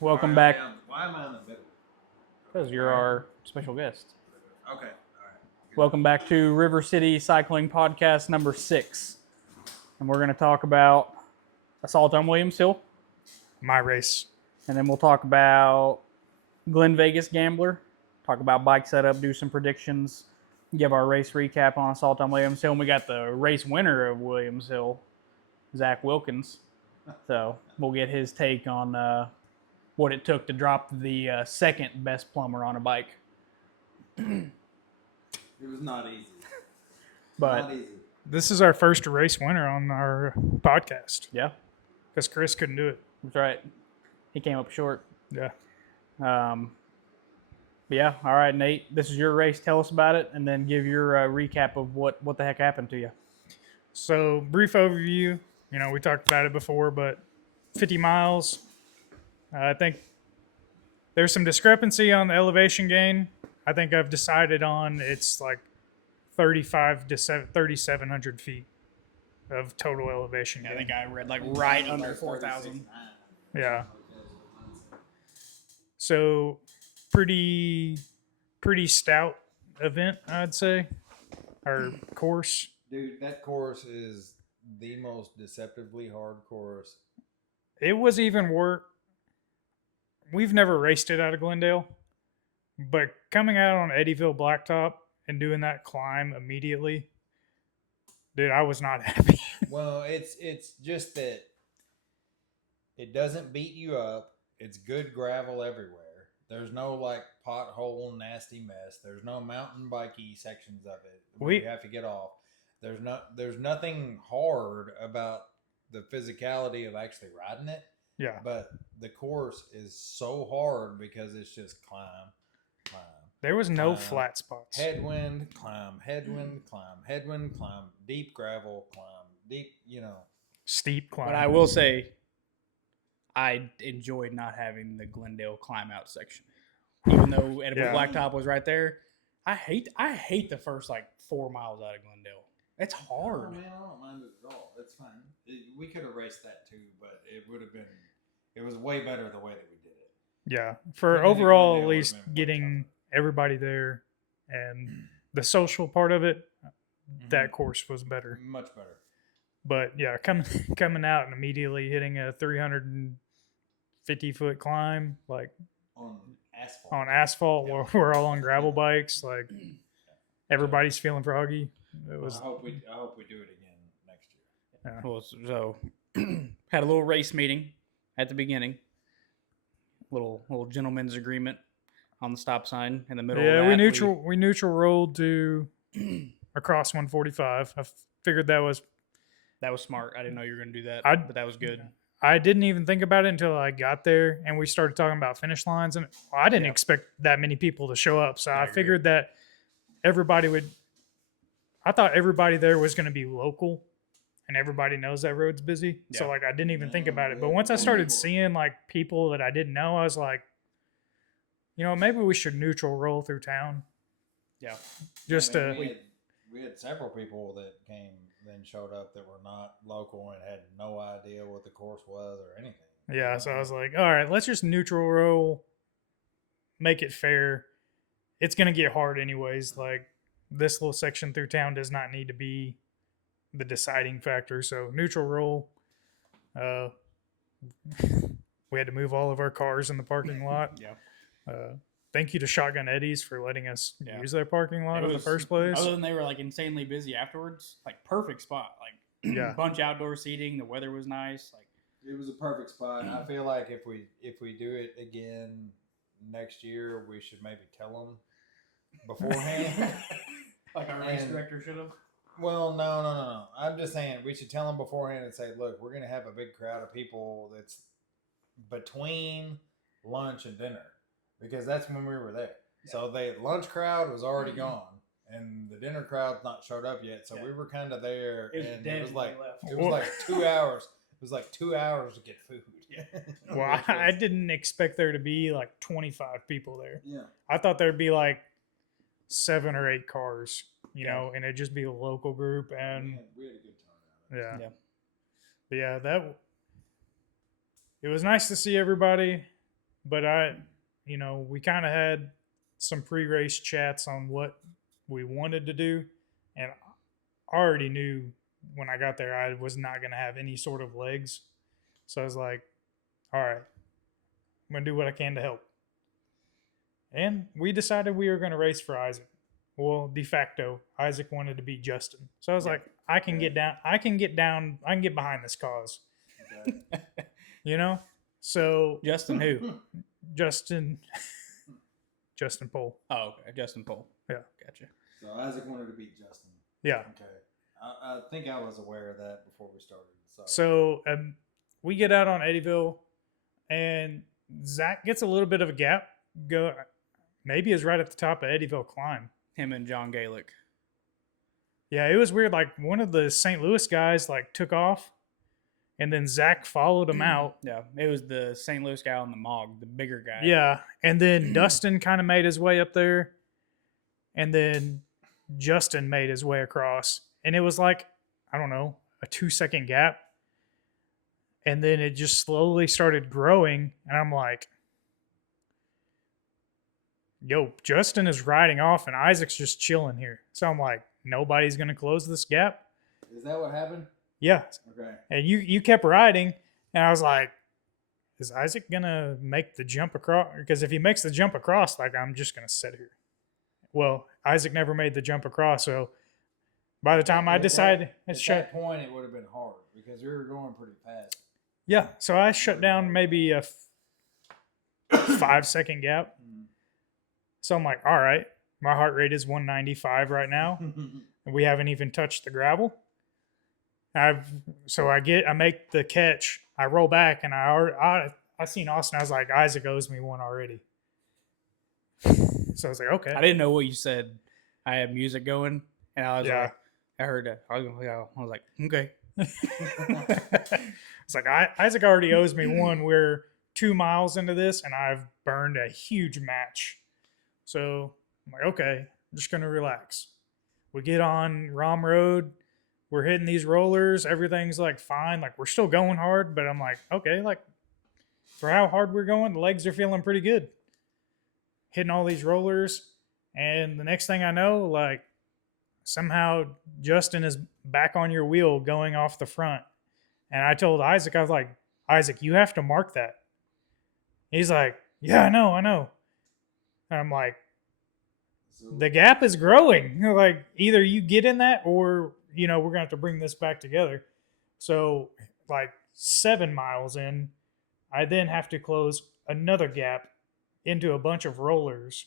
Welcome back. Why am I in the middle? Because you're our special guest. Okay. All right. Welcome back to River City Cycling Podcast number 6. And we're going to talk about Assault on Williams Hill. My race. And then we'll talk about Glenvegas Gambler. Talk about bike setup, do some predictions, give our race recap on Assault on Williams Hill. And we got the race winner of Williams Hill, Zach Wilkins. So we'll get his take on what it took to drop the second best plumber on a bike. It was not easy. But Not easy. This is our first race winner on our podcast yeah, because Chris couldn't do it. that's right. He came up short. Yeah. But yeah, all right, Nate. This is your race. Tell us about it, and then give your recap of what the heck happened to you. So, brief overview. You know, we talked about it before, but 50 miles. I think there's some discrepancy on the elevation gain. I think I've decided on it's like 35 to 3,700 feet of total elevation gain. I think I read like right under 4,000. Yeah. So pretty stout event, I'd say, or course. Dude, that course is the most deceptively hard course. It was even worse. We've never raced it out of Glendale, but coming out on Eddyville Blacktop and doing that climb immediately, dude, I was not happy. Well, it's just that it doesn't beat you up. It's good gravel everywhere. There's no like pothole nasty mess. There's no mountain bikey sections of it where you have to get off. There's nothing hard about the physicality of actually riding it. Yeah. But the course is so hard because it's just climb. There was no Climb. flat spots. Headwind, climb, headwind, climb, headwind, climb, deep gravel, climb, deep, Steep climb. But I will say, I enjoyed not having the Glendale climb out section, even though Eddyville Blacktop was right there. I hate the first like 4 miles out of Glendale. It's hard. Oh, man, I don't mind it at all. It's fine. We could have raced that too, but it was way better the way that we did it. Yeah. For I think overall, Glendale at least would've been getting everybody there and the social part of it, that course was better. Much better. But yeah, coming out and immediately hitting a 350-foot climb, like On asphalt. while we're all on gravel bikes, like everybody's feeling froggy. It was. I hope we do it again next year. Yeah. Well, so had a little race meeting at the beginning. Little gentleman's agreement on the stop sign in the middle. Yeah, of that. we neutral rolled to across 145. I figured that was smart. I didn't know you were going to do that, but that was good. I didn't even think about it until I got there and we started talking about finish lines, and I didn't expect that many people to show up. So I figured that everybody would. I thought everybody there was going to be local, and everybody knows that road's busy. Yeah. So like I didn't even think about it. But once I started seeing like people that I didn't know, I was like, maybe we should neutral roll through town. Yeah. Just we had several people that then showed up that were not local and had no idea what the course was or anything. Yeah, so I was like, all right, let's just neutral roll, make it fair. It's going to get hard anyways. Like, this little section through town does not need to be the deciding factor. So, neutral roll. We had to move all of our cars in the parking lot. Yeah. Thank you to Shotgun Eddie's for letting us use their parking lot in the first place. Other than they were like insanely busy afterwards, like perfect spot. Like bunch of outdoor seating. The weather was nice. Like it was a perfect spot. I feel like if we do it again next year, we should maybe tell them beforehand. Like our race director should have. Well, no. I'm just saying we should tell them beforehand and say, look, we're going to have a big crowd of people that's between lunch and dinner. Because that's when we were there. Yeah. So the lunch crowd was already gone. And the dinner crowd not showed up yet. So we were kind of there. It was like 2 hours. It was like 2 hours to get food. Yeah. Well, I didn't expect there to be like 25 people there. Yeah. I thought there'd be like 7 or 8 cars, and it'd just be a local group. And we had a good turnout. Yeah. But yeah, it was nice to see everybody. But we kind of had some pre-race chats on what we wanted to do, and I already knew when I got there I was not going to have any sort of legs. So I was like, all right, I'm going to do what I can to help. And we decided we were going to race for Isaac. Well, de facto, Isaac wanted to beat Justin. So I was like, I can get behind this cause. Okay. So Justin who? Justin Pohl. Oh, okay. Justin Pohl. Yeah. Gotcha. So Isaac wanted to beat Justin. Yeah. Okay. I think I was aware of that before we started. So we get out on Eddyville, and Zach gets a little bit of a gap. Maybe is right at the top of Eddyville climb. Him and John Galick. Yeah, it was weird. Like one of the St. Louis guys like took off, and then Zach followed him out. Yeah, it was the St. Louis guy on the Mog, the bigger guy. Yeah, and then Dustin kind of made his way up there, and then Justin made his way across, and it was like, I don't know, a 2-second gap, and then it just slowly started growing, and I'm like, yo, Justin is riding off and Isaac's just chilling here. So I'm like, nobody's going to close this gap. Is that what happened? Yeah. Okay. And you kept riding, and I was like, is Isaac going to make the jump across? Because if he makes the jump across, like, I'm just going to sit here. Well, Isaac never made the jump across, so by the time I decided, at that point, it would have been hard because you were going pretty fast. Yeah, so I shut down maybe a 5-second gap. So I'm like, all right, my heart rate is 195 right now, and we haven't even touched the gravel. I make the catch, I roll back, and I seen Austin. I was like, Isaac owes me one already. So I was like, okay. I didn't know what you said. I had music going, and I was Yeah. like, I heard that. I was like, okay. It's like Isaac already owes me one. We're 2 miles into this, and I've burned a huge match. So I'm like, okay, I'm just gonna relax. We get on Rom Road. We're hitting these rollers. Everything's like fine. Like we're still going hard, but I'm like, okay, like for how hard we're going, the legs are feeling pretty good. Hitting all these rollers, and the next thing I know, like somehow Justin is back on your wheel going off the front. And I told Isaac, I was like, Isaac, you have to mark that. He's like, yeah, I know. And I'm like, the gap is growing. Like either you get in that or, we're going to have to bring this back together. So like 7 miles in, I then have to close another gap into a bunch of rollers.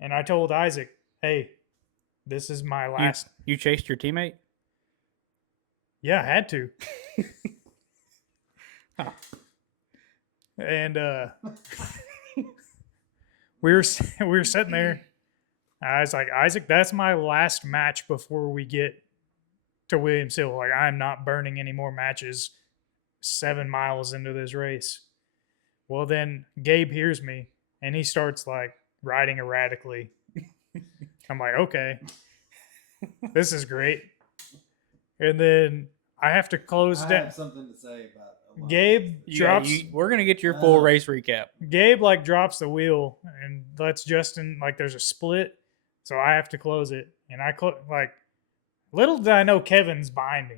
And I told Isaac, hey, this is my last. You chased your teammate? Yeah, I had to. Huh. And we were sitting there. I was like, Isaac, that's my last match before we get to Williams Hill. Like, I'm not burning any more matches 7 miles into this race. Well, then Gabe hears me, and he starts, like, riding erratically. I'm like, okay, this is great. And then I have to close down. I have something to say about Gabe drops. We're going to get your full race recap. Gabe, like, drops the wheel and lets Justin, like, there's a split. So I have to close it. And little did I know Kevin's behind me.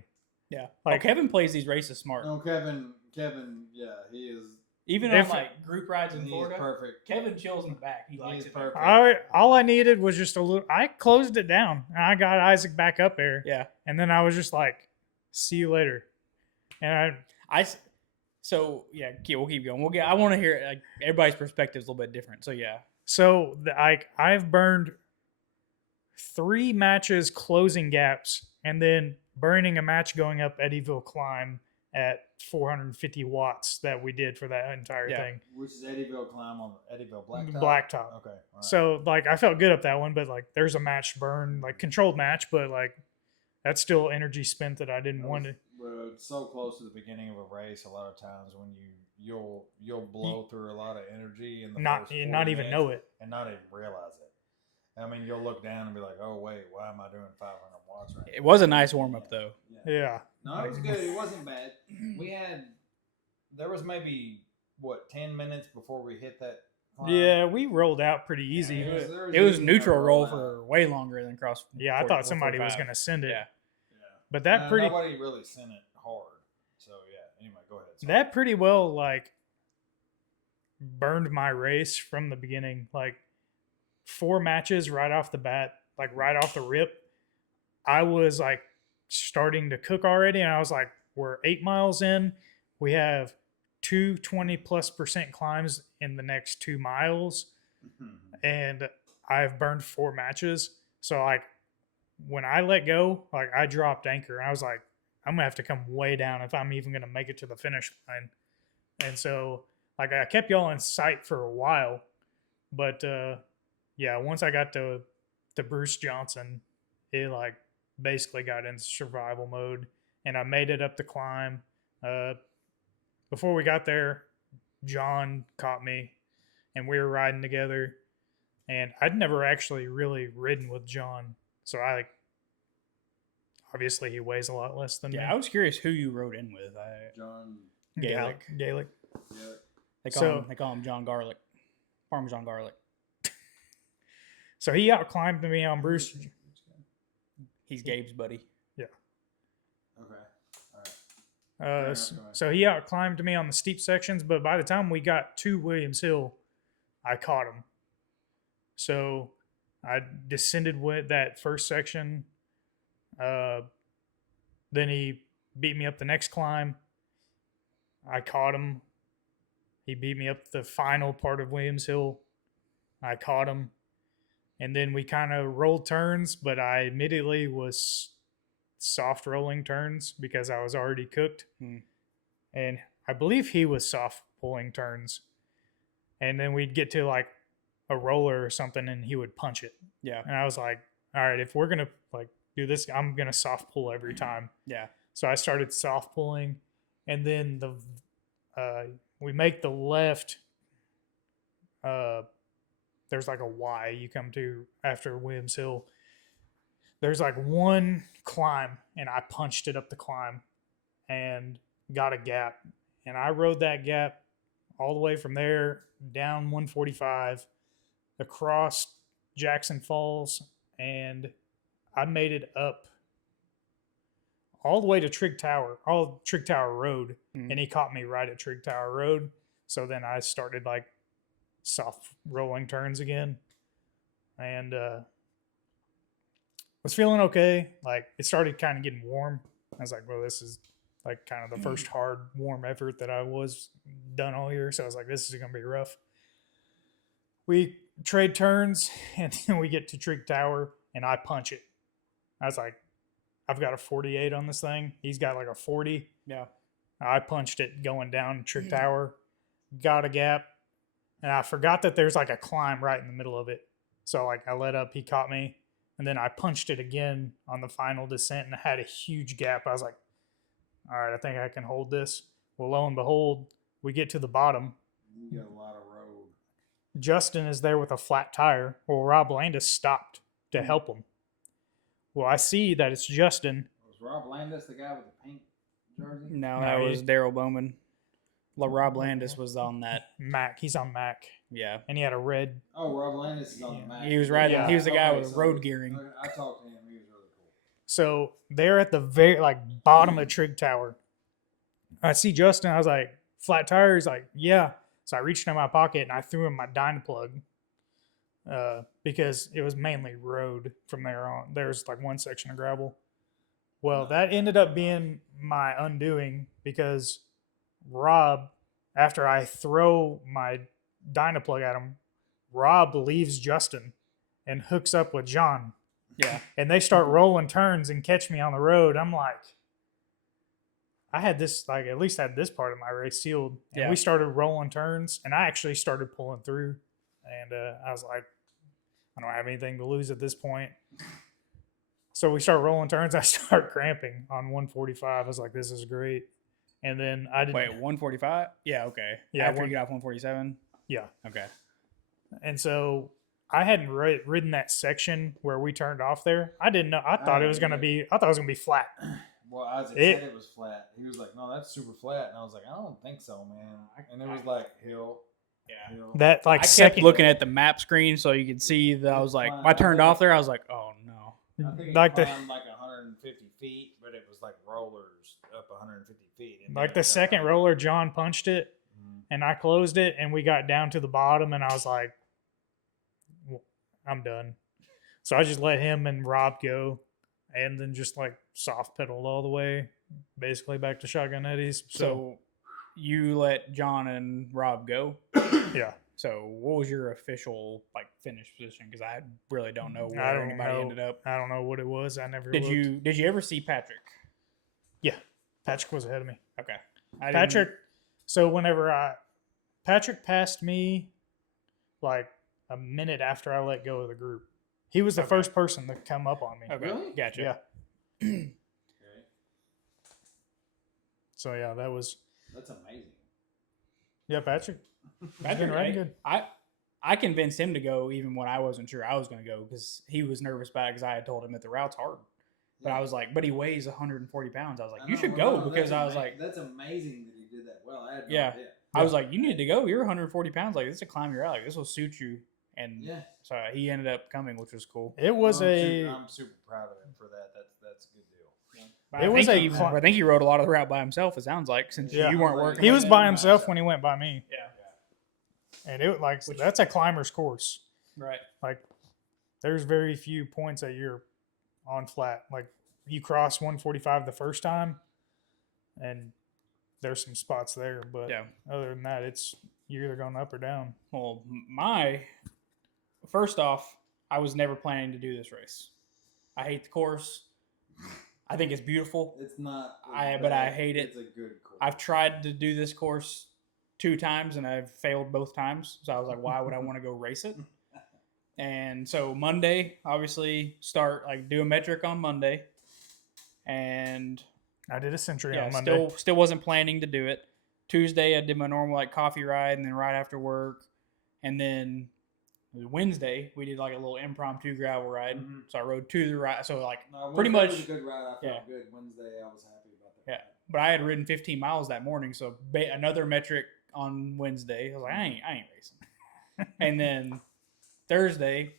Yeah. Like, Kevin plays these races smart. No, Kevin, yeah, he is. Even If- on like group rides in He is Florida, perfect. Kevin chills in the back. He likes is it. perfect. All I needed was just a little. I closed it down, and I got Isaac back up there. Yeah. And then I was just like, "See you later." And So yeah, we'll keep going. I want to hear like everybody's perspective is a little bit different. So yeah. So I've burned 3 matches closing gaps, and then burning a match going up Eddyville climb at 450 watts that we did for that entire thing. Which is Eddyville climb on Eddyville Blacktop? Blacktop. Okay. All right. So like I felt good up that one, but like there's a match burn, like controlled match, but like that's still energy spent that I didn't want to. Well, it's so close to the beginning of a race. A lot of times when you'll blow through a lot of energy in the Not first 40 not even minutes know it. and not even realize it. I mean, you'll look down and be like, "Oh wait, why am I doing 500 watts right now?" It was a nice warm up though. Yeah. No, it was good. It wasn't bad. There was maybe what 10 minutes before we hit that. Climb. Yeah, we rolled out pretty easy. Yeah, It was easy neutral enough roll out. for way longer than cross. Yeah, I thought somebody was going to send it. Yeah. But that pretty nobody really sent it hard. So yeah. Anyway, go ahead. Sorry. that pretty well like burned my race from the beginning. Like 4 matches right off the bat, like right off the rip, I was like starting to cook already, and I was like, we're 8 miles in. We have 20+% climbs in the next 2 miles, and I've burned 4 matches. So like when I let go, like I dropped anchor. I was like, I'm gonna have to come way down if I'm even gonna make it to the finish line. And so like I kept y'all in sight for a while, but yeah, once I got to Bruce Johnson, it like basically got into survival mode, and I made it up the climb. Before we got there, John caught me, and we were riding together. And I'd never actually really ridden with John, so I like. Obviously, he weighs a lot less than me. I was curious who you rode in with. John Gaelic. Gaelic. Yeah. They call him John Garlic, Parmesan Garlic. So he outclimbed me on Bruce. He's Gabe's buddy. Yeah. Okay. All right. So he outclimbed me on the steep sections, but by the time we got to Williams Hill, I caught him. So I descended with that first section. Then he beat me up the next climb. I caught him. He beat me up the final part of Williams Hill. I caught him. And then we kind of rolled turns, but I immediately was soft rolling turns because I was already cooked. And I believe he was soft pulling turns. And then we'd get to like a roller or something and he would punch it. Yeah. And I was like, all right, if we're going to like do this, I'm going to soft pull every time. Yeah. So I started soft pulling, and then we make the left. There's like a Y you come to after Williams Hill. There's like one climb, and I punched it up the climb and got a gap. And I rode that gap all the way from there down 145 across Jackson Falls, and I made it up all the way to Trigg Tower Road, and he caught me right at Trigg Tower Road. So then I started like soft rolling turns again, and was feeling okay. Like it started kind of getting warm. I was like, well, this is like kind of the first hard warm effort that I was done all year. So I was like, this is gonna be rough. We trade turns, and then we get to Trigg Tower, and I punch it. I was like, I've got a 48 on this thing. He's got like a 40. Yeah. I punched it going down Trigg Tower, got a gap, and I forgot that there's like a climb right in the middle of it. So like I let up, he caught me, and then I punched it again on the final descent and I had a huge gap. I was like, all right, I think I can hold this. Well, lo and behold, we get to the bottom. You got a lot of road. Justin is there with a flat tire. Well, Rob Landis stopped to help him. Well, I see that it's Justin. Was Rob Landis the guy with the pink jersey? No, that was Daryl Bowman. Rob Landis was on that. Mac. He's on Mac. Yeah. And he had a red. Oh, Rob Landis is on the Mac. He was riding. Yeah. He was the guy Okay, with so road gearing. I talked to him. He was really cool. So they're at the very like bottom of Trigg Tower. I see Justin. I was like, flat tire? He's like, yeah. So I reached in my pocket and I threw him my Dynaplug. Because it was mainly road from there on. There's like one section of gravel. Well, that ended up being my undoing because Rob, after I throw my Dynaplug at him, Rob leaves Justin and hooks up with John. Yeah. And they start rolling turns and catch me on the road. I'm like, I had this, like, at least had this part of my race sealed. And we started rolling turns, and I actually started pulling through. And I was like, I don't have anything to lose at this point. So we start rolling turns. I start cramping on 145. I was like, this is great. And then I didn't. Wait, 145? Yeah, okay. Yeah, After you get off 147? Yeah. Okay. And so I hadn't ridden that section where we turned off there. I didn't know. I thought it was going to be flat. Well, Isaac It- said it was flat. He was like, "No, that's super flat," and I was like, "I don't think so, man." And it was like hill. Yeah. hill. That like I kept second, looking at the map screen so you could see that I was like, I turned off there. I was like, oh no. I think it like the climbed like 150 feet, but it was like rollers up 150 feet. And like then the it second kept- roller, John punched it, Mhm. and I closed it, and we got down to the bottom, and I was like, "Well, I'm done." So I just let him and Rob go, and then just like soft pedaled all the way, basically back to Shotgun Eddie's. So you let John and Rob go. Yeah, So what was your official like finish position? Because I really don't know where I don't anybody know. ended up. I don't know what it was. I never Did looked. you ever see Patrick? Yeah, Patrick was ahead of me. Okay. I didn't- Patrick. So Patrick passed me like a minute after I let go of the group. He was the Okay. first person to come up on me. Okay. Really? Gotcha. Yeah. Okay. So yeah, that was That's amazing. Patrick. Patrick, been riding good. I convinced him to go even when I wasn't sure I was going to go because he was nervous about it because I had told him that the route's hard. But I was like, but he weighs 140 pounds. I was like, I you know, should well, go no, because that's I was like, that's amazing that he did that well. I had no Yeah. idea. I was like, you need to go. You're 140 pounds. Like, this is a climb you're out. Like, this will suit you. And Yeah. so he ended up coming, which was cool. It was I'm a Super, I'm super proud of him for that. That's a good deal. But It I was think a I think he rode a lot of the route by himself. It sounds like since Yeah. you weren't working. he with was him. by himself when he went by me, Yeah. and it like Which- that's a climber's course. Right. Like there's very few points that you're on flat. Like you cross 145 the first time, and there's some spots there, but Yeah. other than that, it's you're either going up or down. Well, first off, I was never planning to do this race. I hate the course. I think it's beautiful. It's not. but I hate it. It's a good course. I've tried to do this course 2 times and I've failed both times. So I was like, why would I want to go race it? And so Monday, obviously, do a metric on Monday. And I did a century yeah, on Monday. still wasn't planning to do it. Tuesday, I did my normal like coffee ride, and then right after work, and then Wednesday we did like a little impromptu gravel ride. Mhm. So I rode to the ride. So like, No, pretty Wednesday much- was a good ride. I felt yeah. good Wednesday. I was happy about that. Yeah. But I had ridden 15 miles that morning, so another metric on Wednesday. I was like, I ain't racing. And then Thursday,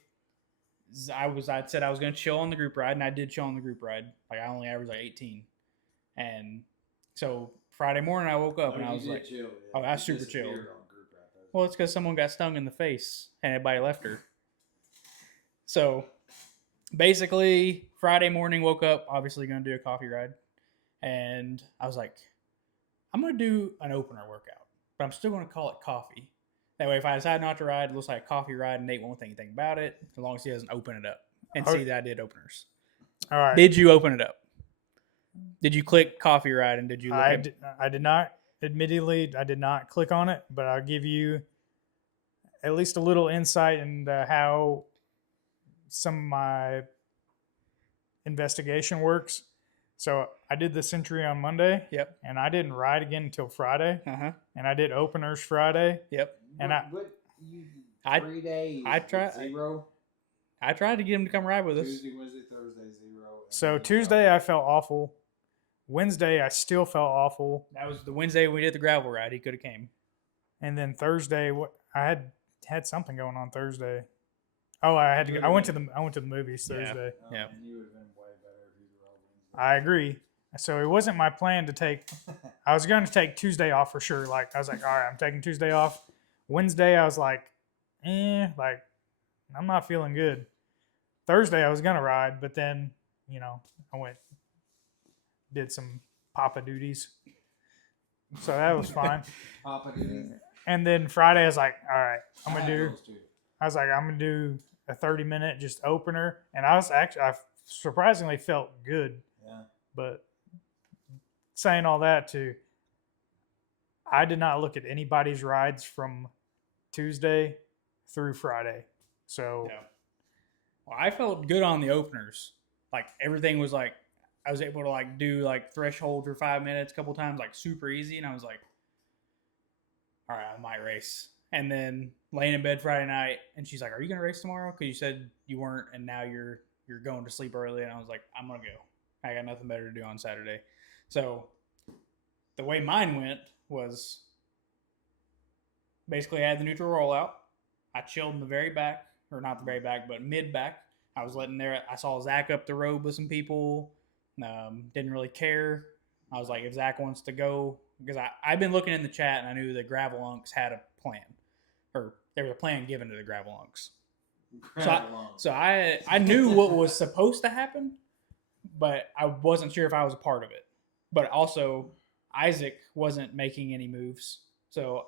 I said I was going to chill on the group ride, and I did chill on the group ride. Like I only averaged like 18, and so Friday morning I woke up No, and I you was did like, chill, oh, You that's super disappeared chill. on group ride, though. well, it's because someone got stung in the face and everybody left her. So basically, Friday morning, woke up, obviously going to do a coffee ride. And I was like, I'm going to do an opener workout, but I'm still going to call it coffee. That way, if I decide not to ride, it looks like a coffee ride and Nate won't think anything about it, as long as he doesn't open it up and see that I did openers. All right. Did you open it up? Did you click coffee ride and did you look I did not. Admittedly, I did not click on it, but I'll give you at least a little insight into how some of my investigation works. So I did the century on Monday. Yep. And I didn't ride again until Friday. Uh-huh. And I did openers Friday. Yep. And what you I- 3 days? I tried- 0. I tried to get him to come ride with us. Tuesday, Wednesday, Thursday 0. and So then Tuesday I felt awful. Wednesday I still felt awful. That was the Wednesday we did the gravel ride. He could have came. And then Thursday I had something going on Thursday. Oh, I had to. I went to the movies Yeah. Thursday. Yeah. And you would have been way better if you were all Wednesday. I agree. So it wasn't my plan to take. I was going to take Tuesday off for sure. Like I was like, all right, I'm taking Tuesday off. Wednesday I was like, like I'm not feeling good. Thursday I was gonna ride, but then I went did some papa duties, so that was fine. Papa duties. And then Friday I was like, all right, I'm I gonna had do. those too. I was like, I'm gonna do a 30-minute just opener, and I surprisingly felt good. Yeah. But saying all that too, I did not look at anybody's rides from Tuesday through Friday. So Yeah. Well, I felt good on the openers. Like everything was like I was able to like do like threshold for 5 minutes a couple times, like super easy, and I was like, all right, I might race. And then laying in bed Friday night, and she's like, "Are you gonna race tomorrow? Because you said you weren't, and now you're going to sleep early." And I was like, "I'm gonna go." I got nothing better to do on Saturday. So the way mine went was basically I had the neutral rollout. I chilled in the very back, or not the very back, but mid back. I was letting there. I saw Zach up the road with some people. Didn't really care. I was like, if Zach wants to go, because I've been looking in the chat and I knew the Gravel Unks had a plan, or there was a plan given to the Gravel Unks. So I knew what was supposed to happen, but I wasn't sure if I was a part of it. But also, Isaac wasn't making any moves, so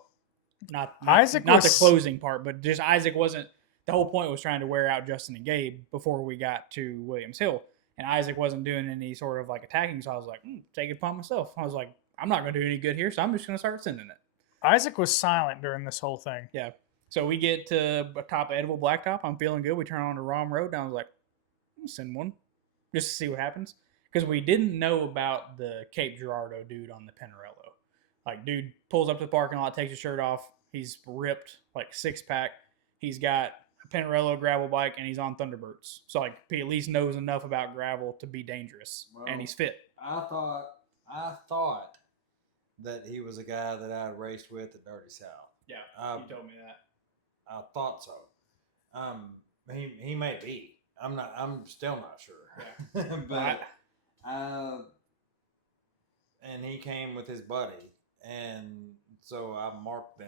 not the closing part, but just Isaac wasn't. The whole point was trying to wear out Justin and Gabe before we got to Williams Hill, and Isaac wasn't doing any sort of like attacking. So I was like, take it upon myself. I was like, I'm not going to do any good here, so I'm just going to start sending it. Isaac was silent during this whole thing. Yeah. So we get to a top edible blacktop. I'm feeling good. We turn on to Rom Road, and I was like, I'm send one just to see what happens, because we didn't know about the Cape Girardeau dude on the Pinarello. Like, dude pulls up to the parking lot, takes his shirt off. He's ripped, like 6-pack. He's got a Pinarello gravel bike, and he's on Thunderbirds. So, like, he at least knows enough about gravel to be dangerous, and he's fit. I thought that he was a guy that I raced with at Dirty South. Yeah, you told me that. I thought so. He may be. I'm still not sure. Yeah. But and he came with his buddy, and so I marked them.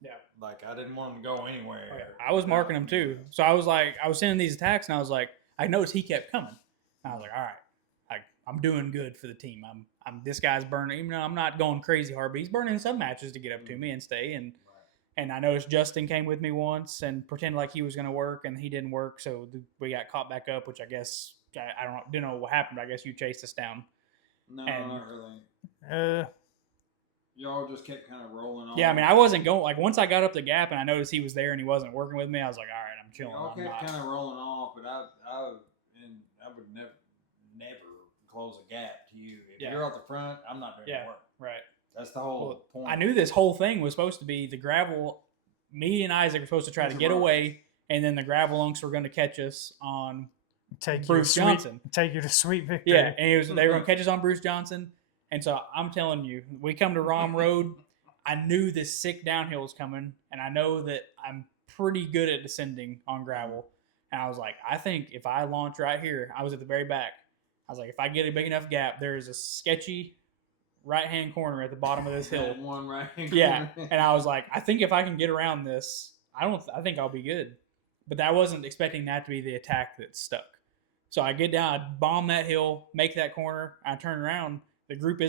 Yeah. Like, I didn't want him to go anywhere. Oh, yeah. I was marking him too. So I was like, I was sending these attacks, and I was like, I noticed he kept coming. And I was like, all right, I'm doing good for the team. I'm this guy's burning. Even though I'm not going crazy hard, but he's burning some matches to get up to me and stay. And I noticed Justin came with me once and pretended like he was going to work, and he didn't work. So we got caught back up, which I guess didn't know what happened. I guess you chased us down. No, not really. Y'all just kept kind of rolling on. Yeah, I mean, I wasn't going. Like, once I got up the gap and I noticed he was there and he wasn't working with me, I was like, all right, I'm chilling. Y'all kept kind of rolling off, but I would never close a gap to you. If you're out the front, I'm not doing the work. Right. That's the whole point. I knew this whole thing was supposed to be the gravel. Me and Isaac were supposed to try to get away, and then the gravel unks were going to catch us on Bruce Johnson. Take you to sweet victory. Yeah, and they were going to catch us on Bruce Johnson. And so I'm telling you, we come to Rom Road. I knew this sick downhill was coming, and I know that I'm pretty good at descending on gravel. And I was like, I think if I launch right here, I was at the very back. I was like, if I get a big enough gap, there is a sketchy right-hand corner at the bottom of this hill. One right-hand corner. Yeah, and I was like, I think if I can get around this, I think I'll be good. But I wasn't expecting that to be the attack that stuck. So I get down, I bomb that hill, make that corner, I turn around. The group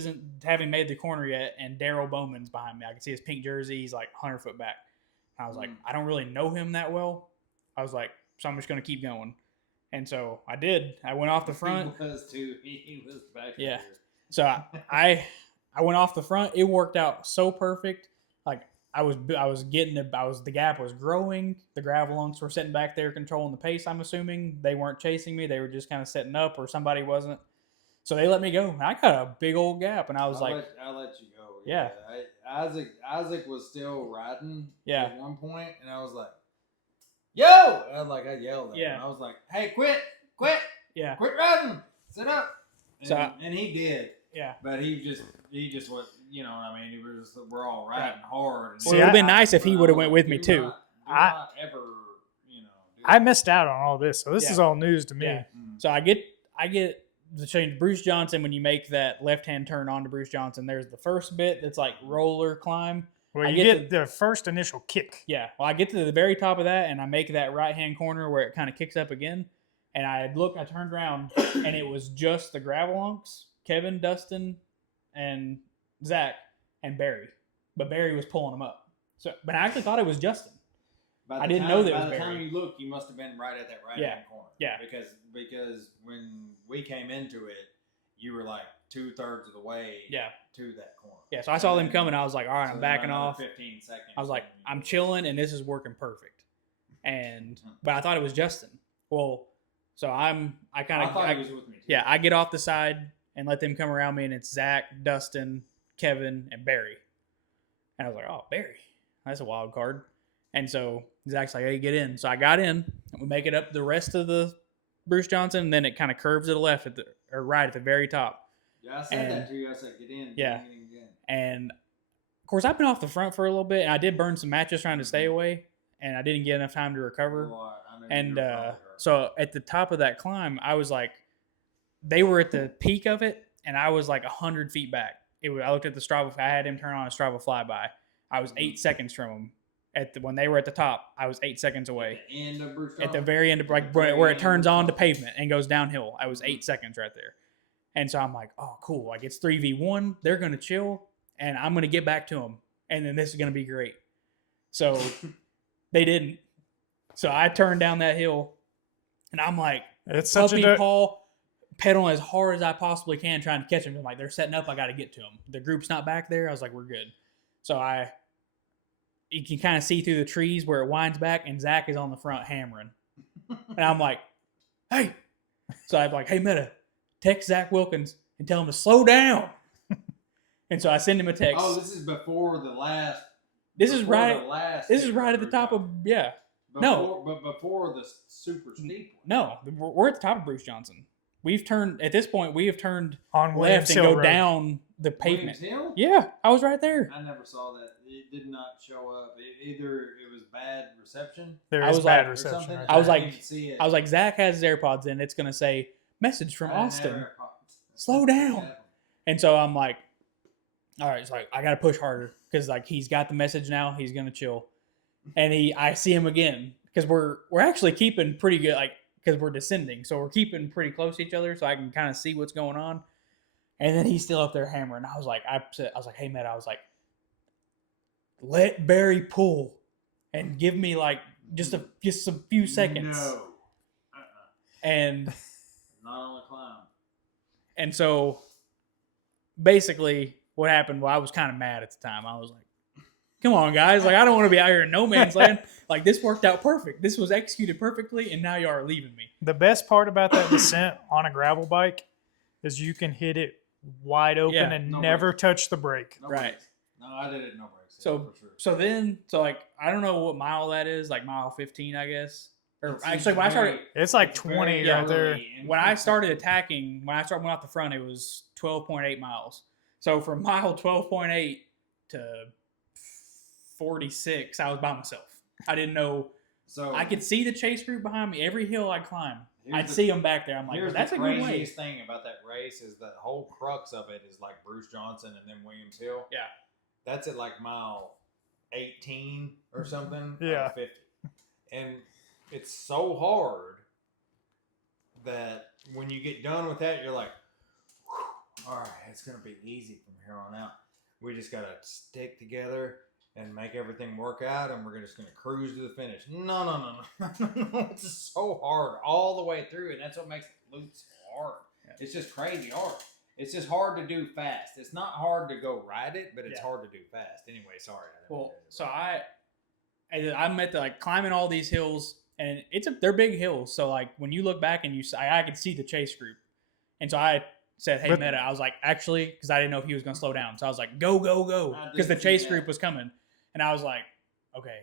haven't made the corner yet, and Daryl Bowman's behind me. I can see his pink jersey. He's like 100 foot back. And I was like, I don't really know him that well. I was like, so I'm just going to keep going. And so I did. I went off the front. He was too. He was back. Yeah. There. So I went off the front. It worked out so perfect. Like the gap was growing. The gravel unks were sitting back there controlling the pace. I'm assuming they weren't chasing me. They were just kind of setting up, or somebody wasn't. So they let me go. I got a big old gap, and I was I'll let you go. Yeah. Isaac was still riding. Yeah. At one point, and I was like, "Yo!" I yelled at him. I was like, "Hey, quit! Yeah. Quit riding! Sit up!" And he did. Yeah. But he just was, you know what I mean? We're all riding hard. Well, it would have been nice if he would have went with me too. Not ever, I missed out on all this, so this is all news to me. Yeah. So I get to change Bruce Johnson. When you make that left-hand turn onto Bruce Johnson, there's the first bit that's like roller climb. Well, you get the first initial kick. Yeah. Well, I get to the very top of that, and I make that right-hand corner where it kind of kicks up again. And I turned around, and it was just the gravel unks, Kevin, Dustin, and Zach, and Barry. But Barry was pulling them up. So, but I actually thought it was Justin. I didn't know that. By the time you looked, you must have been right at that right-hand corner. Yeah. Because when we came into it, you were like 2/3 of the way. To that corner. Yeah. So I saw them coming. I was like, all right, I'm backing off. 15 seconds. I was like, I'm chilling, and this is working perfect. But I thought it was Justin. Well, so I thought he was with me too. Yeah, I get off the side and let them come around me, and it's Zach, Dustin, Kevin, and Barry. And I was like, oh, Barry, that's a wild card. And so Zach's like, hey, get in. So I got in, and we make it up the rest of the Bruce Johnson, and then it kind of curves to the left or right at the very top. Yeah, I said And- that to you. I said, get in. Yeah. Get in. And of course, I've been off the front for a little bit, and I did burn some matches trying to stay away, and I didn't get enough time to recover. Well, I know And you were probably hurt. so at the top of that climb, I was like, they were at the peak of it, and I was like 100 feet back. I looked at the Strava. I had him turn on a Strava flyby. I was 8 seconds from him. When they were at the top, I was 8 seconds away. At the end of Bruce At the Johnson? very end of like where it turns on to pavement and goes downhill, I was 8 seconds right there. And so I'm like, oh, cool. Like it's 3v1. They're gonna chill, and I'm gonna get back to them, and then this is gonna be great. So they didn't. So I turned down that hill, and I'm like, It's such puppy a paw, pedaling as hard as I possibly can, trying to catch them. I'm like, they're setting up. I got to get to them. The group's not back there. I was like, we're good. So you can kind of see through the trees where it winds back, and Zach is on the front hammering. And I'm like, hey. So I'm like, hey, Meta, text Zach Wilkins and tell him to slow down. And so I send him a text. Oh, this is before the last. This is before right. the last This is hit right at the Bruce top of Johnson. yeah. Before, No. but before the super steep one. No, we're at the top of Bruce Johnson. We've turned at this point. We have turned on Williams left and Hill go Road. down the pavement. Williams Hill? Yeah, I was right there. I never saw that. It did not show up. Either it was bad reception There I is was bad like- or reception. something. right I was there. like- didn't see it. I was like, Zach has his AirPods in. It's gonna say message from I didn't Austin. have AirPods. Slow down. And so I'm like, all right, it's like I gotta push harder because like he's got the message now. He's gonna chill, and I see him again because we're actually keeping pretty good, like because we're descending, so we're keeping pretty close to each other, so I can kind of see what's going on. And then he's still up there hammering. I was like, hey Matt, I was like, let Barry pull, and give me like just a few seconds. No. And Not on the climb. And so basically what happened, well, I was kind of mad at the time. I was like, come on, guys. Like, I don't want to be out here in no man's land. Like, this worked out perfect. This was executed perfectly, and now you are leaving me. The best part about that descent on a gravel bike is you can hit it wide open Yeah, and no never brakes. touch the brake. No Right. brakes. No, I did it. No brakes. So- for sure. So like, I don't know what mile that is, like mile 15, I guess. Or It's actually, when I started, It's like it's 20 very right there. early in- when I started attacking, went off the front, it was 12.8 miles. So from mile 12.8 to 46, I was by myself. I didn't know. So I could see the chase group behind me. Every hill I'd climb, here's I'd the- see them back there. I'm like, Here's that's the a good way. craziest thing about that race is the whole crux of it is like Bruce Johnson and then Williams Hill. Yeah. That's at like mile 18 or something. out of Yeah. 50. And it's so hard that when you get done with that, you're like, "Whew, all right, it's going to be easy from here on out. We just got to stick together and make everything work out, and we're just going to cruise to the finish." No. It's just so hard all the way through, and that's what makes it loop so hard. Yeah. It's just crazy hard. It's just hard to do fast. It's not hard to go ride it, but it's Yeah. hard to do fast. Anyway, sorry. Well, so I'm at the, like, climbing all these hills, and they're big hills. So like when you look back and I could see the chase group, and so I said, "Hey, But- Meta," I was like, actually, because I didn't know if he was going to slow down, so I was like, "Go, go, go," I because the did see chase that. group was coming, and I was like, "Okay."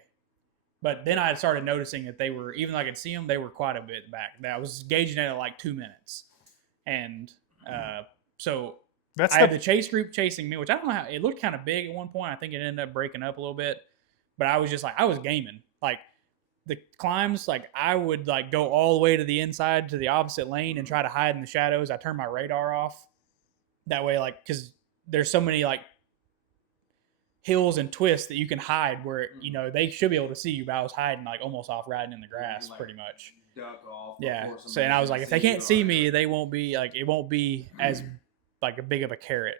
But then I started noticing that they were, even though I could see them, they were quite a bit back. I was gauging it at like 2 minutes, and so That's I had the the chase group chasing me, which I don't know how it looked kind of big at one point. I think it ended up breaking up a little bit, but I was just like, I was gaming. Like the climbs, like I would like go all the way to the inside to the opposite lane and try to hide in the shadows. I turned my radar off that way, like, because there's so many like hills and twists that you can hide where, you know, they should be able to see you, but I was hiding like almost off riding in the grass like, pretty much. Duck off. Yeah. before So, and I was like, if they can't see me, you, they won't be like, it won't be as like a big of a carrot.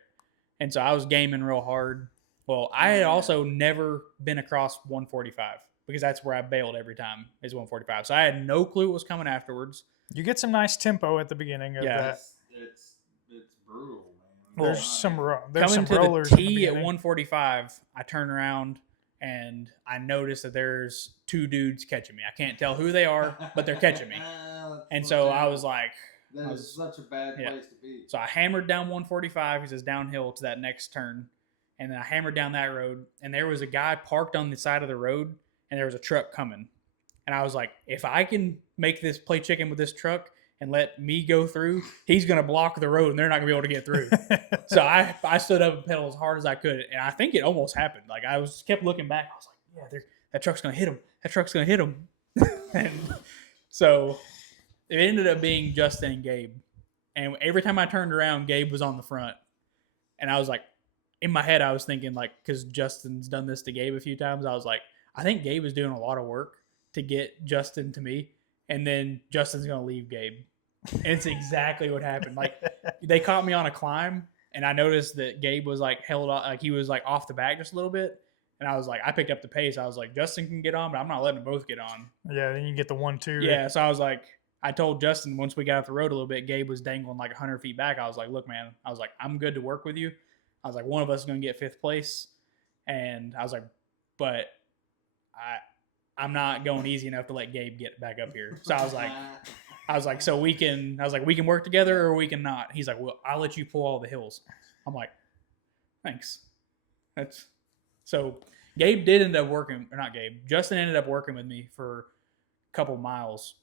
And so I was gaming real hard. Well, I had also never been across 145 because that's where I bailed every time is 145. So I had no clue what was coming afterwards. you get some nice tempo at the beginning of Yeah. that. it's brutal, man. There's It's some not- there's Coming some to rollers the in the T at beginning. 145, I turn around and I notice that there's two dudes catching me. I can't tell who they are, but they're catching me. That's And so so I terrible. was like, That I is was- such a bad yeah. place to be. so I hammered down 145 because it's downhill to that next turn. And then I hammered down that road, and there was a guy parked on the side of the road, and there was a truck coming. And I was like, if I can make this play chicken with this truck and let me go through, he's going to block the road and they're not going to be able to get through. So I stood up and pedaled as hard as I could, and I think it almost happened. Like I kept looking back. I was like, yeah, that truck's going to hit him. That truck's going to hit him. And so it ended up being Justin and Gabe. And every time I turned around, Gabe was on the front. And I was like, in my head, I was thinking, like, because Justin's done this to Gabe a few times, I was like, I think Gabe is doing a lot of work to get Justin to me. And then Justin's going to leave Gabe. And it's exactly what happened. Like, they caught me on a climb, and I noticed that Gabe was, like, held off, like, he was, like, off the back just a little bit. And I was like, I picked up the pace. I was like, Justin can get on, but I'm not letting them both get on. Yeah, then you get the 1-2. Yeah, so I was like, I told Justin once we got off the road a little bit, Gabe was dangling like 100 feet back. I was like, look, man, I was like, I'm good to work with you. I was like, one of us is going to get 5th place. And I was like, but I'm not going easy enough to let Gabe get back up here. So I was like, so we can work together or we can not. He's like, well, I'll let you pull all the hills. I'm like, thanks. So Gabe did end up working, or not Gabe, Justin ended up working with me for a couple miles.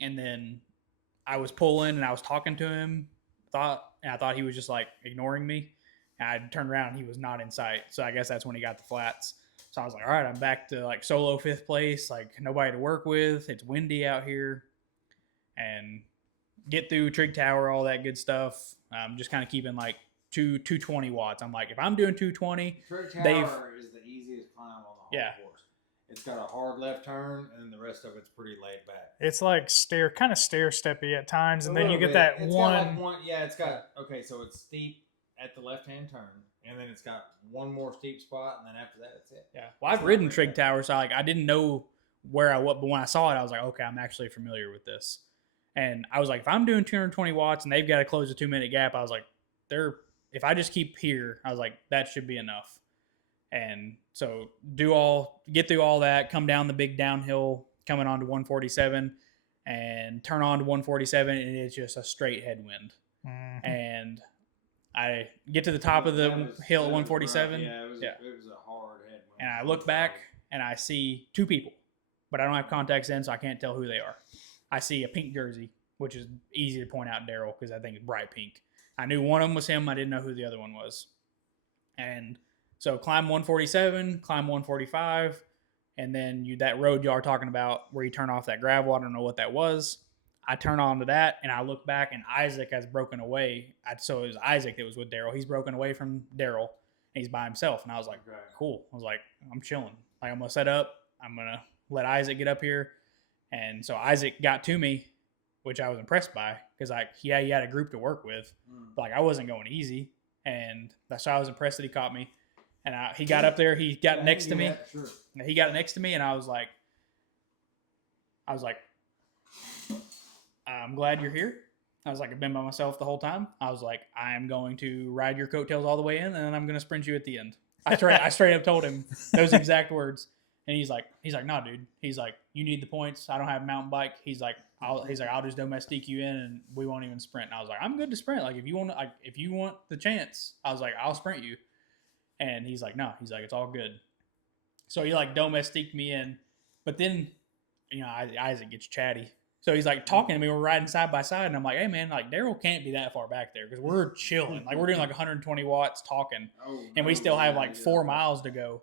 And then I was pulling and I was talking to him, and I thought he was just like ignoring me. And I turned around and he was not in sight. So I guess that's when he got the flats. So I was like, all right, I'm back to like solo 5th place, like nobody to work with. It's windy out here. And get through Trig Tower, all that good stuff. Just kind of keeping like 220 watts. I'm like, if I'm doing 220, Trig Tower is the easiest climb on the whole course. It's got a hard left turn, and the rest of it's pretty laid back. It's like kind of stair steppy at times, and then you get that one. It's got okay. So it's steep at the left hand turn, and then it's got one more steep spot, and then after that, it's it. Yeah. Well, I've ridden Trig Tower, so I didn't know where I was, but when I saw it, I was like, okay, I'm actually familiar with this. And I was like, if I'm doing 220 watts and they've got to close a 2-minute gap, I was like, if I just keep here, I was like, that should be enough. And so get through all that, come down the big downhill, coming onto 147, and turn on to 147, and it's just a straight headwind. Mm-hmm. And I get to the top of the hill at 147. Yeah, it was a hard headwind. And I look back, and I see 2 people, but I don't have contacts in, so I can't tell who they are. I see a pink jersey, which is easy to point out Daryl because I think it's bright pink. I knew one of them was him. I didn't know who the other one was. And so climb 147, climb 145, and then that road y'all are talking about where you turn off that gravel. I don't know what that was. I turn on to that, and I look back, and Isaac has broken away. So it was Isaac that was with Daryl. He's broken away from Daryl, and he's by himself. And I was like, cool. I was like, I'm chilling. Like, I'm going to set up. I'm going to let Isaac get up here. And so Isaac got to me, which I was impressed by because he had a group to work with. But like I wasn't going easy, and that's why I was impressed that he caught me. And he got up there. He got next to me. Sure. He got next to me, and I was like, I'm glad you're here. I was like, I've been by myself the whole time. I was like, I am going to ride your coattails all the way in, and then I'm going to sprint you at the end. I straight up told him those exact words. And he's like, nah, dude. He's like, you need the points. I don't have a mountain bike. He's like, I'll just domestique you in, and we won't even sprint. And I was like, I'm good to sprint. Like, if you want the chance, I was like, I'll sprint you. And he's like, no. He's like, it's all good. So he like domestiqued me in, but then, Isaac gets chatty. So he's like talking to me. We're riding side by side, and I'm like, hey man, like Daryl can't be that far back there because we're chilling. Like we're doing like 120 watts talking, and we still have like 4 miles to go.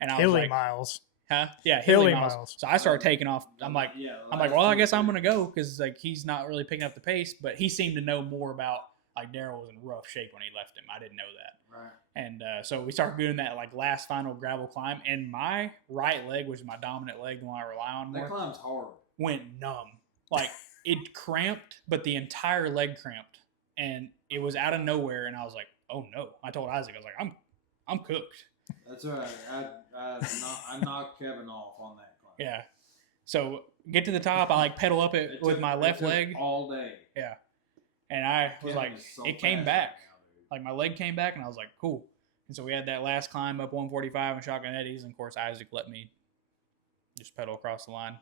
And I was like, miles. Huh? Yeah, hilly miles. So I started taking off. I'm like, well, I guess I'm gonna go because like he's not really picking up the pace, but he seemed to know more about like Daryl was in rough shape when he left him. I didn't know that. Right. And so we started doing that like last final gravel climb, and my right leg, which is my dominant leg, the one I rely on more, that climb's hard. Went numb. Like it cramped, but the entire leg cramped, and it was out of nowhere. And I was like, oh no! I told Isaac, I was like, I'm cooked. That's right. I knocked Kevin off on that climb. Yeah. So get to the top. I like pedal up it with my left leg all day. Yeah. And I was like, it came back. Like my leg came back, and I was like, cool. And so we had that last climb up 145 and shotgun eddies, and of course Isaac let me just pedal across the line.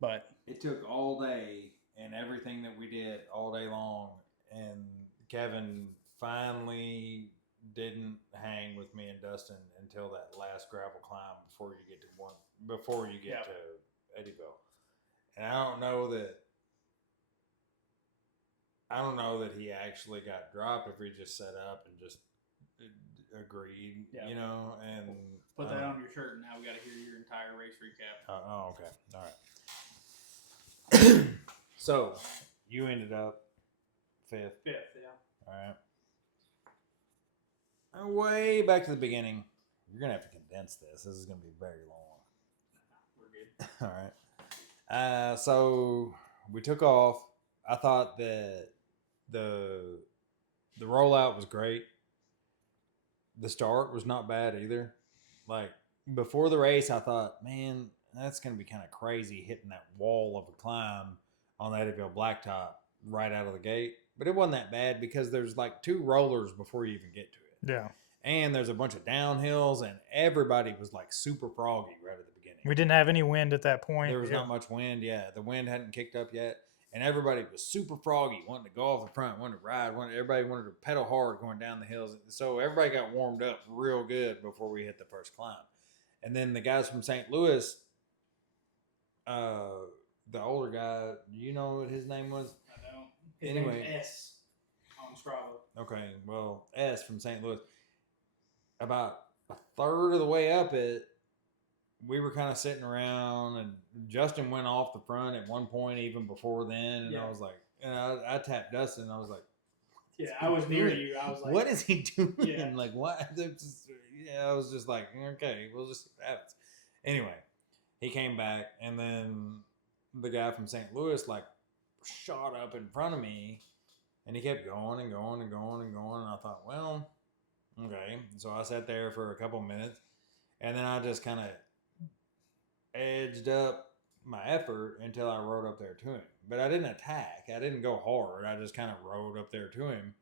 But it took all day and everything that we did all day long, and Kevin finally didn't hang with me and Dustin until that last gravel climb before you get to Eddyville. And I don't know that he actually got dropped if he just set up and just agreed, Yeah. you know, and Put that on your shirt, and now we got to hear your entire race recap. okay. All right. So you ended up fifth. Fifth, yeah. All right. Way back to the beginning. You're gonna have to condense this. This is gonna be very long. We're good. All right. So we took off. I thought that the rollout was great. The start was not bad either. Like before the race, I thought, man, that's gonna be kind of crazy hitting that wall of a climb on the Eddyville Blacktop right out of the gate. But it wasn't that bad because there's like 2 rollers before you even get to it. Yeah. And there's a bunch of downhills, and everybody was like super froggy right at the beginning. We didn't have any wind at that point. There was not much wind. Yeah, the wind hadn't kicked up yet, and everybody was super froggy, wanting to go off the front, wanting to ride. Everybody wanted to pedal hard going down the hills. So everybody got warmed up real good before we hit the first climb. And then the guys from St. Louis, the older guy, you know what his name was? I don't. His Anyway. name's S on Strava. Okay, well, S from St. Louis. About a third of the way up it, we were kind of sitting around, and Justin went off the front at one point even before then, and Yeah. I was like, I tapped Dustin, and I was like, Yeah, I was near you. I was like, what is he doing? Yeah. Like, what? I was just like, okay, we'll just see what happens. Anyway, he came back, and then the guy from St. Louis like shot up in front of me, and he kept going and going and going and going, and I thought, well, okay. So I sat there for a couple minutes, and then I just kind of edged up my effort until I rode up there to him. But I didn't attack. I didn't go hard. I just kind of rode up there to him.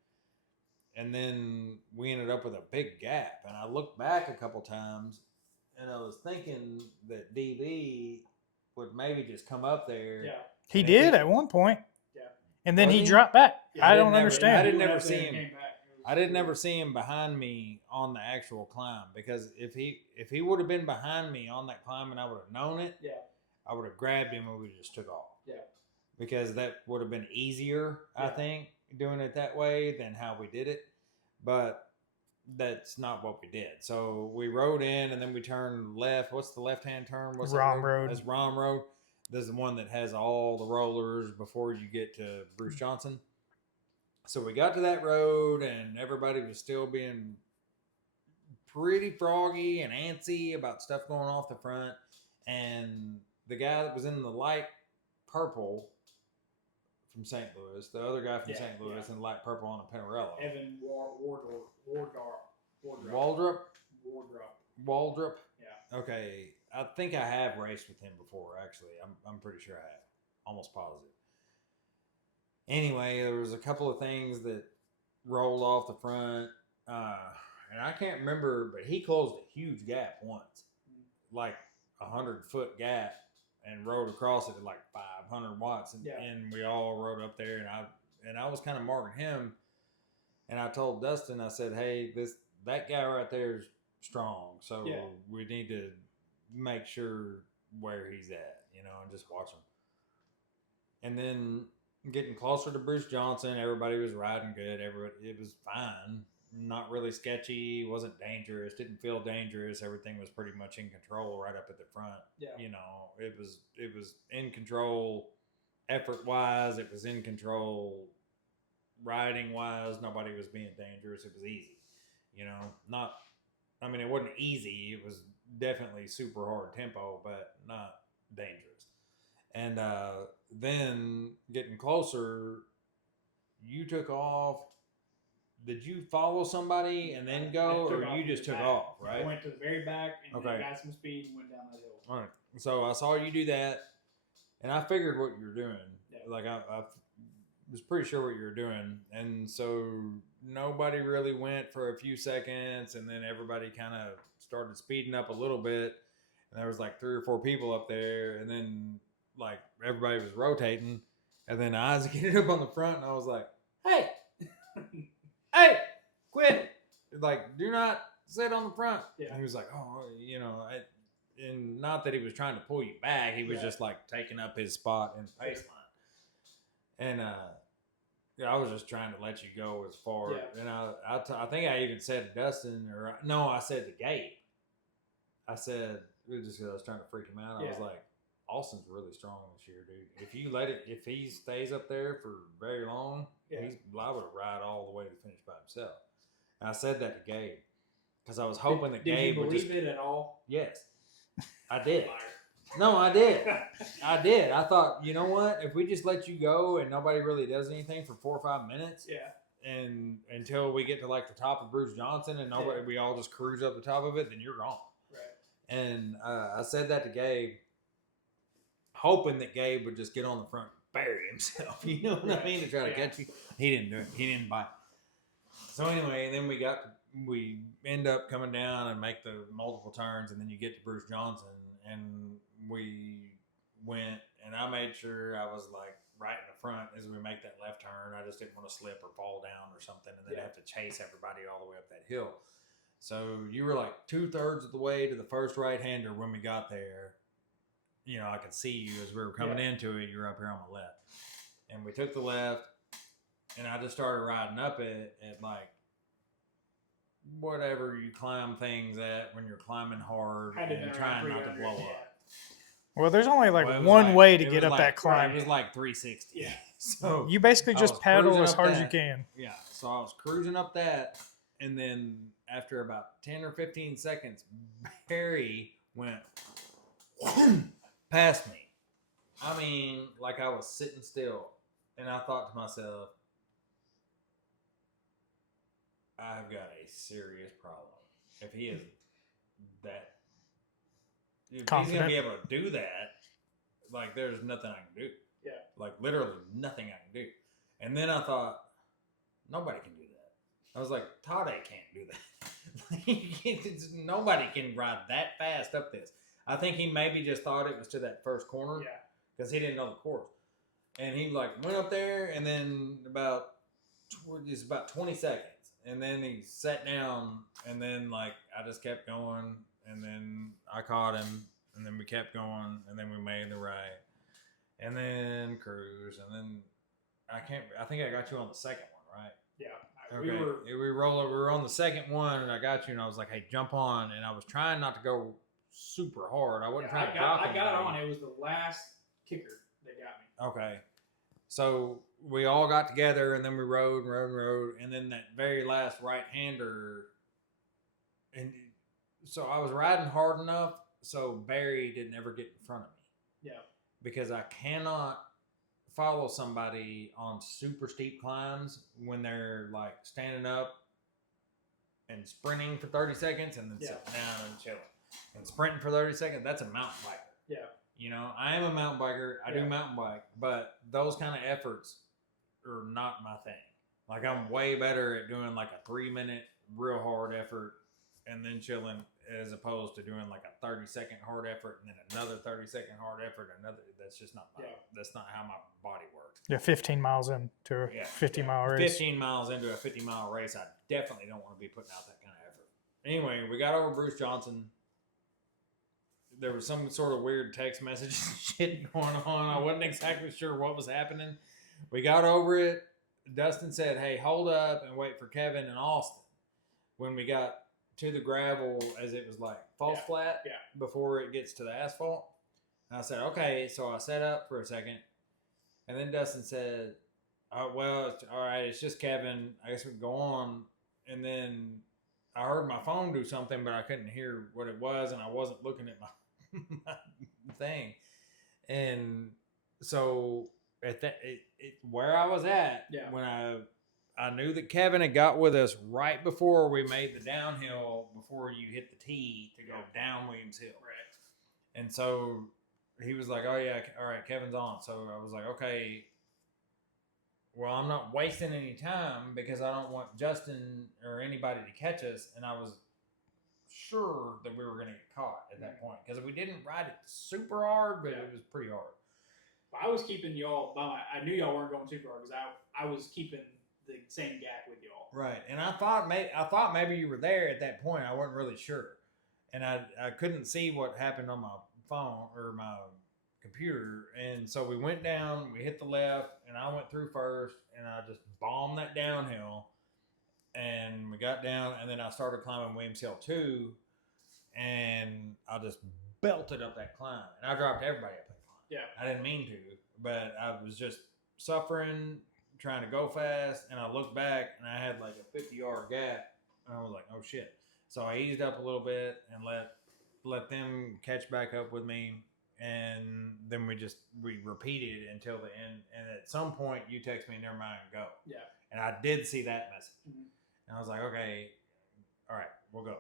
And then we ended up with a big gap. And I looked back a couple times, and I was thinking that DB would maybe just come up there. yeah. He And did if at one point. Yeah. And then Was he he? dropped back. Yeah, I I don't didn't understand. I didn't Went never up there see and him. came back. I didn't ever see him behind me on the actual climb, because if he would have been behind me on that climb and I would have known it, Yeah. I would have grabbed him and we just took off. Yeah. Because that would have been easier, I Yeah. think, doing it that way than how we did it. But that's not what we did. So we rode in, and then we turned left. What's the left-hand turn? What's that Rom Road. That's Rom Road. This is the one that has all the rollers before you get to Bruce Johnson. So we got to that road, and everybody was still being pretty froggy and antsy about stuff going off the front. And the guy that was in the light purple from St. Louis, the other guy from Yeah, St. Louis yeah. in light purple on a Pinarello. Evan Wardrop. Waldrop? Wardrop. Waldrop? Yeah. Okay, I think I have raced with him before, actually. I'm pretty sure I have. Almost positive. Anyway, there was a couple of things that rolled off the front. And I can't remember, but he closed a huge gap once. Like 100-foot gap, and rode across it at like 500 watts. And, Yeah. and we all rode up there, and I was kind of marking him. And I told Dustin, I said, hey, that guy right there is strong. So Yeah. we need to make sure where he's at, and just watch him. And then getting closer to Bruce Johnson, everybody was riding good. It was fine. Not really sketchy. Wasn't dangerous. Didn't feel dangerous. Everything was pretty much in control right up at the front. Yeah. It was in control effort wise. It was in control riding wise. Nobody was being dangerous. It was easy. It wasn't easy. It was definitely super hard tempo, but not dangerous. And then getting closer, you took off. Did you follow somebody and then go, I took or off you to just the took back. off, right? I went to the very back and Okay. then got some speed and went down that hill. All right. So I saw you do that, and I figured what you were doing. Yeah. Like I was pretty sure what you were doing, and so nobody really went for a few seconds, and then everybody kind of started speeding up a little bit, and there was like 3 or 4 people up there, and then like everybody was rotating, and then Isaac ended up on the front, and I was like, "Hey, hey, quit! Like, do not sit on the front." Yeah. And he was like, "Oh, and not that he was trying to pull you back. He was just like taking up his spot in the pace line. And I was just trying to let you go as far. Yeah. And I think I even said to Dustin, or no, I said to Gabe. I said, just because I was trying to freak him out, I was like, Austin's really strong this year, dude. If he stays up there for very long, he's liable to ride all the way to the finish by himself. And I said that to Gabe because I was hoping that Gabe would just. Did you believe it at all? Yes, I did. No, I did. I did. I thought, you know what? If we just let you go and nobody really does anything for 4 or 5 minutes, and until we get to like the top of Bruce Johnson and nobody, we all just cruise up the top of it, then you're gone. Right. And I said that to Gabe, hoping that Gabe would just get on the front and bury himself. You know what I mean? To try to catch you. He didn't do it. He didn't bite. So anyway, then we end up coming down and make the multiple turns, and then you get to Bruce Johnson, and we went, and I made sure I was like right in the front as we make that left turn. I just didn't want to slip or fall down or something, and then have to chase everybody all the way up that hill. So you were like 2/3 of the way to the first right-hander when we got there. You know, I could see you as we were coming into it. You were up here on the left, and we took the left, and I just started riding up it at like whatever you climb things at when you're climbing hard and trying not to blow up. Well, there's only one way to get up that climb. It was like 360. Yeah. So you basically just paddle as hard as you can. Yeah. So I was cruising up that, and then after about 10 or 15 seconds, Barry went past me. I mean, like I was sitting still, and I thought to myself, I've got a serious problem. If he is that, if he's going to be able to do that, like there's nothing I can do. Yeah. Like literally nothing I can do. And then I thought, nobody can do that. I was like, Tade can't do that. Nobody can ride that fast up this. I think he maybe just thought it was to that first corner. Yeah. Because he didn't know the course. And he like went up there, and then about 20 seconds. And then he sat down, and then like I just kept going, and then I caught him, and then we kept going, and then we made the right, and then cruise, and then I think I got you on the second one, right? Yeah. Okay. We were on the second one, and I got you, and I was like, hey, jump on, and I was trying not to go super hard. I wasn't trying to drop I got on. It was the last kicker that got me. Okay. So we all got together, and then we rode, and then that very last right-hander, and so I was riding hard enough so Barry didn't ever get in front of me. Yeah. Because I cannot follow somebody on super steep climbs when they're like standing up and sprinting for 30 seconds and then sitting down and chilling. And sprinting for 30 seconds, that's a mountain biker. Yeah. You know, I am a mountain biker. I do mountain bike, but those kind of efforts are not my thing. Like I'm way better at doing like a 3-minute real hard effort and then chilling as opposed to doing like a 30-second hard effort and then another 30-second hard effort. That's just not that's not how my body works. Yeah, 15 miles into a 50-mile race. 15 miles into a 50-mile race, I definitely don't want to be putting out that kind of effort. Anyway, we got over Bruce Johnson. There was some sort of weird text message shit going on. I wasn't exactly sure what was happening. We got over it. Dustin said, hey, hold up and wait for Kevin and Austin. When we got to the gravel, as it was like false flat before it gets to the asphalt. And I said, okay. So I sat up for a second. And then Dustin said, well, all right, it's just Kevin. I guess we can go on. And then I heard my phone do something, but I couldn't hear what it was. And I wasn't looking at my thing. And so at that, where I was at, when I knew that Kevin had got with us right before we made the downhill, before you hit the tee to go down Williams Hill. Right. And so he was like, oh yeah, all right, Kevin's on. So I was like, okay, well, I'm not wasting any time because I don't want Justin or anybody to catch us. And I was sure that we were going to get caught at that point because we didn't ride it super hard, but it was pretty hard. I was keeping y'all. I knew y'all weren't going super hard because I was keeping the same gap with y'all. Right, and I thought maybe you were there at that point. I wasn't really sure, and I couldn't see what happened on my phone or my computer. And so we went down, we hit the left, and I went through first, and I just bombed that downhill. And we got down, and then I started climbing Williams Hill 2, and I just belted up that climb. And I dropped everybody up that climb. Yeah. I didn't mean to, but I was just suffering, trying to go fast, and I looked back, and I had like a 50-yard gap, and I was like, oh, shit. So I eased up a little bit and let them catch back up with me, and then we repeated until the end. And at some point, you text me, never mind, go. Yeah. And I did see that message. Mhm. And I was like, okay, all right, we'll go.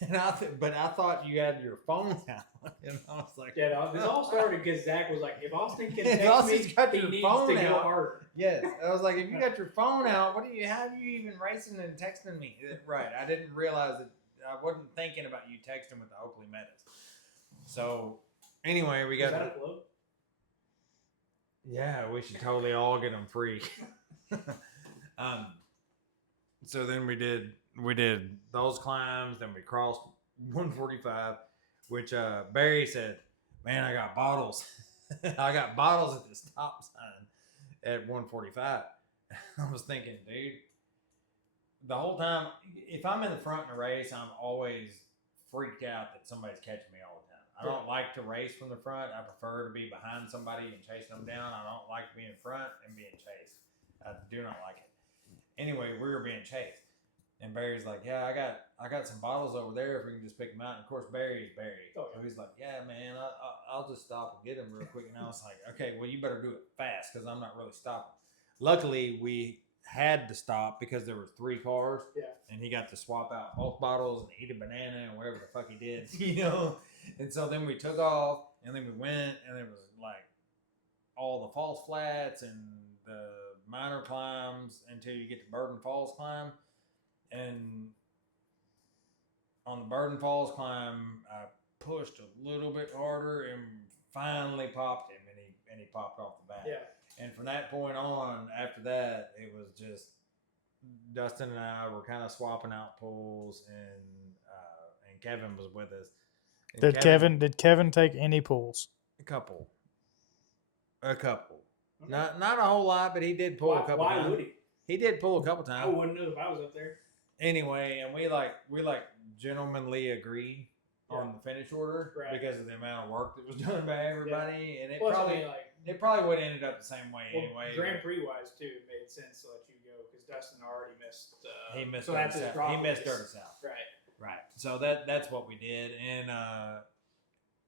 And but I thought you had your phone out. And I was like, Yeah, this all started because Zach was like, if Austin can If text Austin's me, got he your needs phone to go out. harder. yes. I was like, if you got your phone out, how are you even racing and texting me? Right. I didn't realize that I wasn't thinking about you texting with the Oakley Metas. So anyway, we Was got. that a float? Yeah, we should totally all get them free. So then we did those climbs. Then we crossed 145, which Barry said, "Man, I got bottles. I got bottles at the stop sign at 145." I was thinking, dude, the whole time, if I'm in the front in a race, I'm always freaked out that somebody's catching me all the time. I don't like to race from the front. I prefer to be behind somebody and chasing them down. I don't like being in front and being chased. I do not like it. Anyway, we were being chased, and Barry's like, "Yeah, I got some bottles over there if we can just pick them out." And of course, Barry's Barry, Oh, so he's like, "Yeah, man, I'll just stop and get them real quick." And I was like, "Okay, well, you better do it fast because I'm not really stopping." Luckily, we had to stop because there were 3 cars, and he got to swap out both bottles and eat a banana and whatever the fuck he did, you know. And so then we took off, and then we went, and it was like all the false flats and the minor climbs until you get to Burden Falls climb. And on the Burden Falls climb, I pushed a little bit harder and finally popped him, and he popped off the bat. Yeah. And from that point on, after that, it was just Dustin and I were kind of swapping out pulls, and Kevin was with us. And Did Kevin take any pulls? A couple. Not a whole lot, but he did pull a couple times. Why would he? He did pull a couple I times. wouldn't have if I was up there. Anyway, and we gentlemanly agreed on the finish order because of the amount of work that was done by everybody, and it Plus, probably it probably would have ended up the same way well, anyway. Grand Prix wise too, it made sense to let you go because Dustin already missed. He missed. So that's his problem. He missed Dirty South. Right. So that's what we did,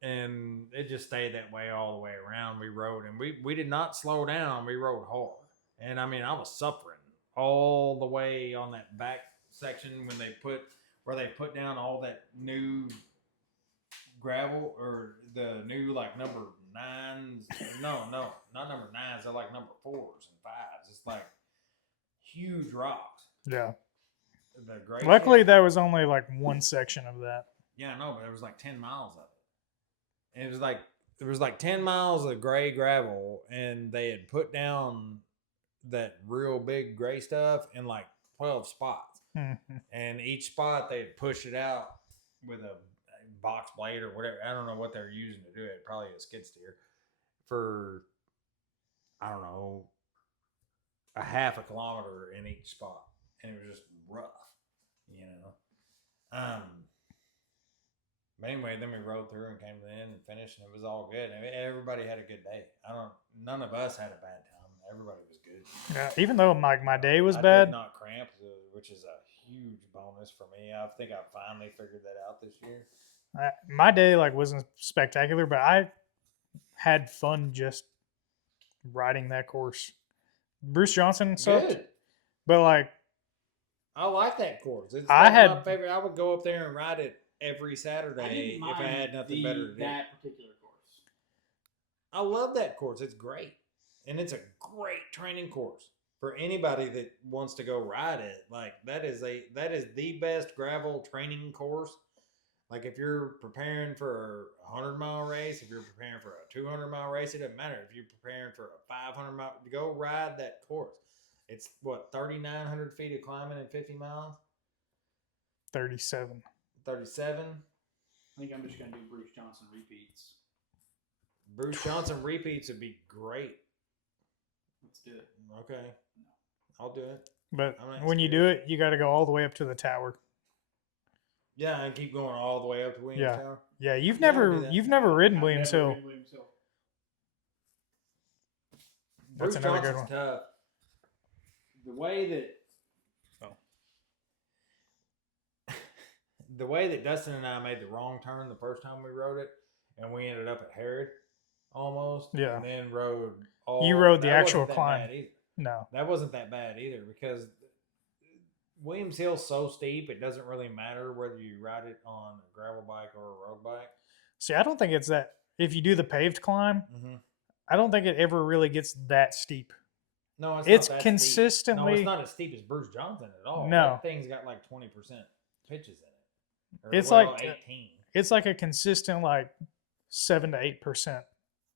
and it just stayed that way all the way around. We rode, and we did not slow down. We rode hard, and I mean I was suffering all the way on that back section where they put down all that new gravel or the new like number 9s. No, not number 9s. They're like number 4s and 5s. It's like huge rocks. Yeah. The gray Luckily, shit. that was only like one section of that. Yeah, I know, but there was like 10 miles of it. And there was like 10 miles of gray gravel, and they had put down that real big gray stuff in like 12 spots. And each spot they had pushed it out with a box blade or whatever. I don't know what they're using to do it. Probably a skid steer for, I don't know, a half a kilometer in each spot. And it was just rough, you know. But anyway, then we rode through and came to the end and finished, and it was all good. I mean, everybody had a good day. None of us had a bad time. Everybody was good. Yeah, even though my day was I bad. did not cramp, which is a huge bonus for me. I think I finally figured that out this year. My day wasn't spectacular, but I had fun just riding that course. Bruce Johnson sucked, Good. but I like that course. It's I had- my favorite. I would go up there and ride it every Saturday if I had nothing better to do. That particular course. I love that course. It's great. And it's a great training course for anybody that wants to go ride it. Like that is the best gravel training course. Like if you're preparing for a 100-mile race, if you're preparing for a 200-mile race, it doesn't matter. If you're preparing for a 500-mile, go ride that course. It's 3,900 feet of climbing in 50 miles? 37. 37? I think I'm just gonna do Bruce Johnson repeats. Bruce Johnson repeats would be great. Let's do it. Okay. I'll do it. But I'm not when you do it, you got to go all the way up to the tower. Yeah, and keep going all the way up to Williams Tower. Yeah, you've Yeah, I'll do never that. you've never ridden I've Williams never Hill. ridden Williams Hill. That's Bruce another good Johnson's one. tough. The way that Dustin and I made the wrong turn the first time we rode it, and we ended up at Herod almost. Yeah. And then rode all. You rode the that actual wasn't that climb. bad either. No. That wasn't that bad either because Williams Hill's so steep, it doesn't really matter whether you ride it on a gravel bike or a road bike. See, I don't think it's that. If you do the paved climb, Mm-hmm. I don't think it ever really gets that steep. No, it's It's not that consistently- Steep. No, it's not as steep as Bruce Johnson at all. No. That thing's got like 20% pitches in it. Or, It's well, like 18. It's like a consistent 7 to 8%,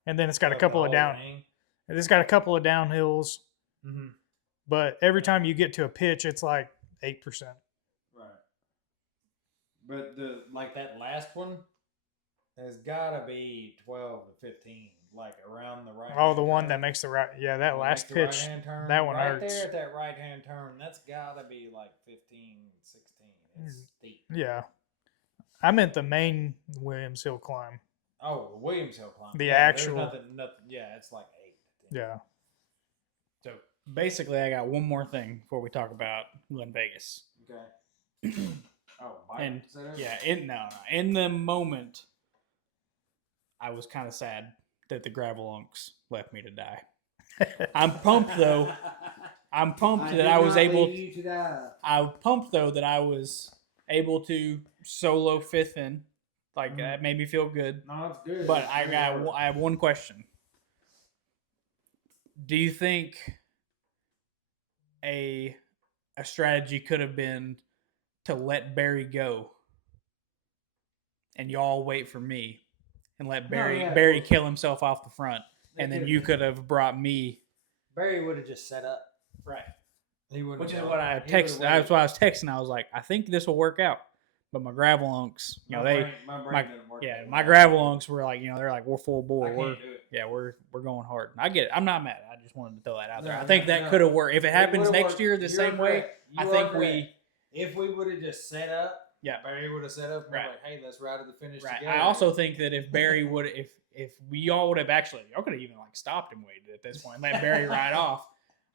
and then it's got a Of couple the of whole down. thing. It's got a couple of downhills, Mm-hmm. but every time you get to a pitch, it's like 8%. Right. But that last one has got to be 12 to 15, like around the right. Oh, the one that makes the right. Yeah, that last pitch. Right-hand turn, that one right hurts. there at that right hand turn, that's got to be like 15, 16. It's steep. Yeah, I meant the main Williams Hill climb. Oh, the Williams Hill climb. The Yeah, there's actual- nothing. Yeah, it's like 8. Yeah. So basically, I got one more thing before we talk about Glenvegas. Okay. Oh, bike And setup? yeah, in the moment, I was kind of sad that the gravel unks left me to die. I'm pumped though. I'm pumped that I was able. I'm pumped though that I was able to solo fifth in. Like that made me feel good. No, it's good. But It's I good got work. I have one question. Do you think a strategy could have been to let Barry go and y'all wait for me and let Barry kill himself off the front, and then you could have brought me Barry would have just set up. right? He would. Which is what I texted. That's why I was texting. I was like, I think this will work out. But my gravel unks, my brain doesn't work that my way. gravel unks were like, they're like, we're full bore. I can't do it. We're going hard. I get it. I'm not mad. I just wanted to throw that out there. No, I think no, that no. could have worked. If it happens would've next worked. year the You're same way, correct. I You think are we correct. If we would have just set up, Yeah. Barry would have set up. And Right. Like, hey, let's ride to the finish right. together. I also think that if Barry would if we all would have actually, y'all could have even stopped and waited at this point, let Barry ride off.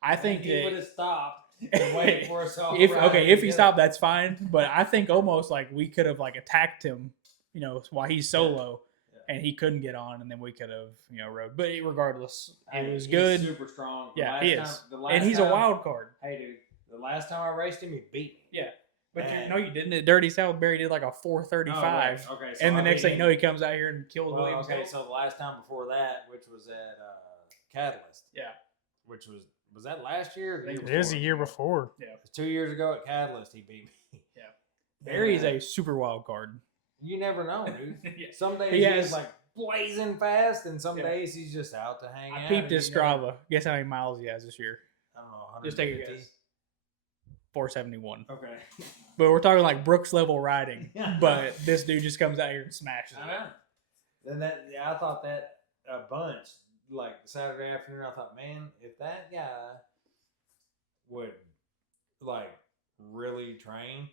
I think he would that have stopped and waited for us all. if he stopped, that's fine. But I think almost we could have attacked him, while he's solo, Yeah. and he couldn't get on, and then we could have rode. But regardless, it Hey, was he's good. Super strong. Yeah, he is, Last and he's a time- wild card. Hey, dude, the last time I raced him, he beat me. Yeah, but And- no, you didn't. At Dirty South, Barry did a 435, Oh, right. Okay, so and the I next beat thing you him. know, he comes out here and kills Well, Williams. okay, Hill. so the last time before that, which was at Catalyst, Yeah, which was that last year? Or the I think year It was before? a year before. yeah. 2 years ago at Catalyst, he beat me. Yeah. Barry's And, a super wild card. You never know, dude. Yeah. Some days He he's has- blazing fast, and some Yeah. days he's just out to hang out. I peeped and his you never- Strava. Guess how many miles he has this year? I don't know. Just take a 150? guess. 471. Okay. But we're talking Brooks level riding. Yeah. But this dude just comes out here and smashes I it. know. Then I thought that a bunch. Like Saturday afternoon, I thought, man, if that guy would really train,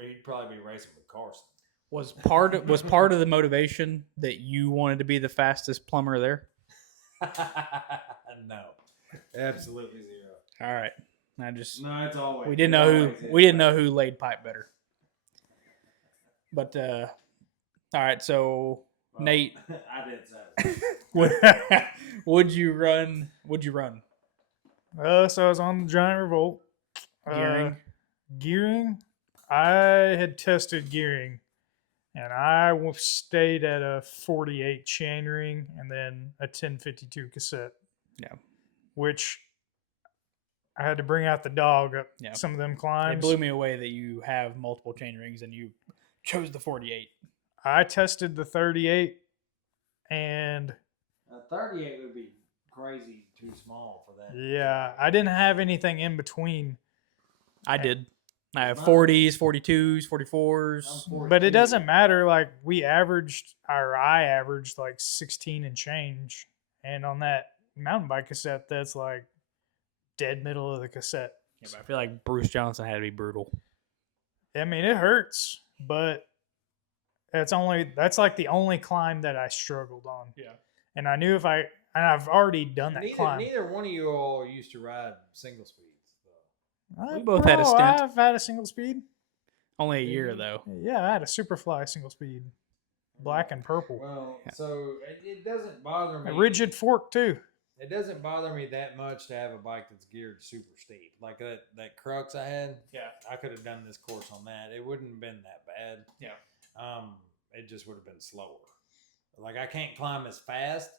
he'd probably be racing with Carson. Was part of the motivation that you wanted to be the fastest plumber there? No, absolutely zero. All right. I just No, it's always we didn't know who laid pipe better. But all right, so Well, Nate, I did Saturday. would you run? So I was on the Giant Revolt. Gearing? Gearing? I had tested gearing, and I stayed at a 48 chainring and then a 1052 cassette. Yeah. Which I had to bring out the dog up Yeah. some of them It climbs. blew me away that you have multiple chain rings and you chose the 48. I tested the 38, and A 38 would be crazy too small for that. yeah, I didn't have anything in between. I did. I have 40s, 42s, 44s. But it doesn't matter. Like I averaged like 16 and change, and on that mountain bike cassette, that's like dead middle of the cassette. Yeah, but I feel like Bruce Johnson had to be brutal. I mean, it hurts, but that's like the only climb that I struggled on. Yeah. And I knew and I've already done that climb. Neither one of you all used to ride single speeds. We both had a stint. I've had a single speed. Only a year, though. Yeah, I had a Superfly single speed, black and purple. Well, so it doesn't bother me. A rigid fork too. It doesn't bother me that much to have a bike that's geared super steep. Like that Crux I had. Yeah. I could have done this course on that. It wouldn't have been that bad. Yeah. It just would have been slower. Like I can't climb as fast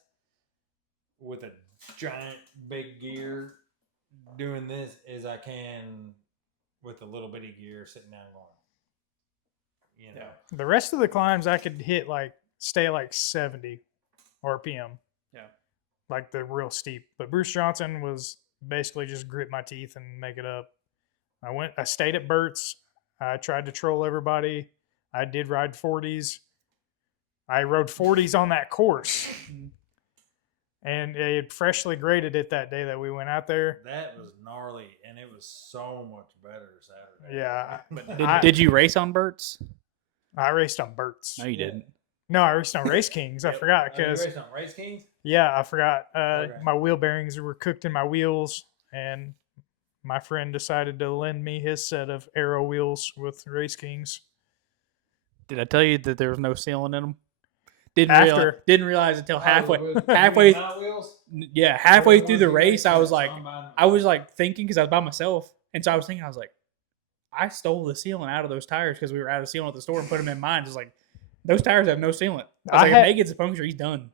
with a giant big gear doing this as I can with a little bitty gear sitting down going. You know. Yeah. The rest of the climbs I could stay like 70 RPM. Yeah. Like the real steep. But Bruce Johnson was basically just grit my teeth and make it up. I stayed at Burt's. I tried to troll everybody. I did ride 40s. I rode 40s on that course. And they had freshly graded it that day that we went out there. That was gnarly, and it was so much better Saturday. Yeah. But did you race on Burt's? I raced on Burt's. No, you didn't. No, I raced on Race Kings. I forgot You because raced on Race Kings? yeah, I forgot. Okay. My wheel bearings were cooked in my wheels, and my friend decided to lend me his set of Aero wheels with Race Kings. Did I tell you that there was no sealing in them? After. Didn't realize until halfway. Halfway. Yeah, halfway through the race, I was like thinking because I was by myself, and so I was thinking, I was like, I stole the sealant out of those tires because we were out of sealant at the store and put them in mine. Just like those tires have no sealant. I was like, if Nate gets a puncture, he's done.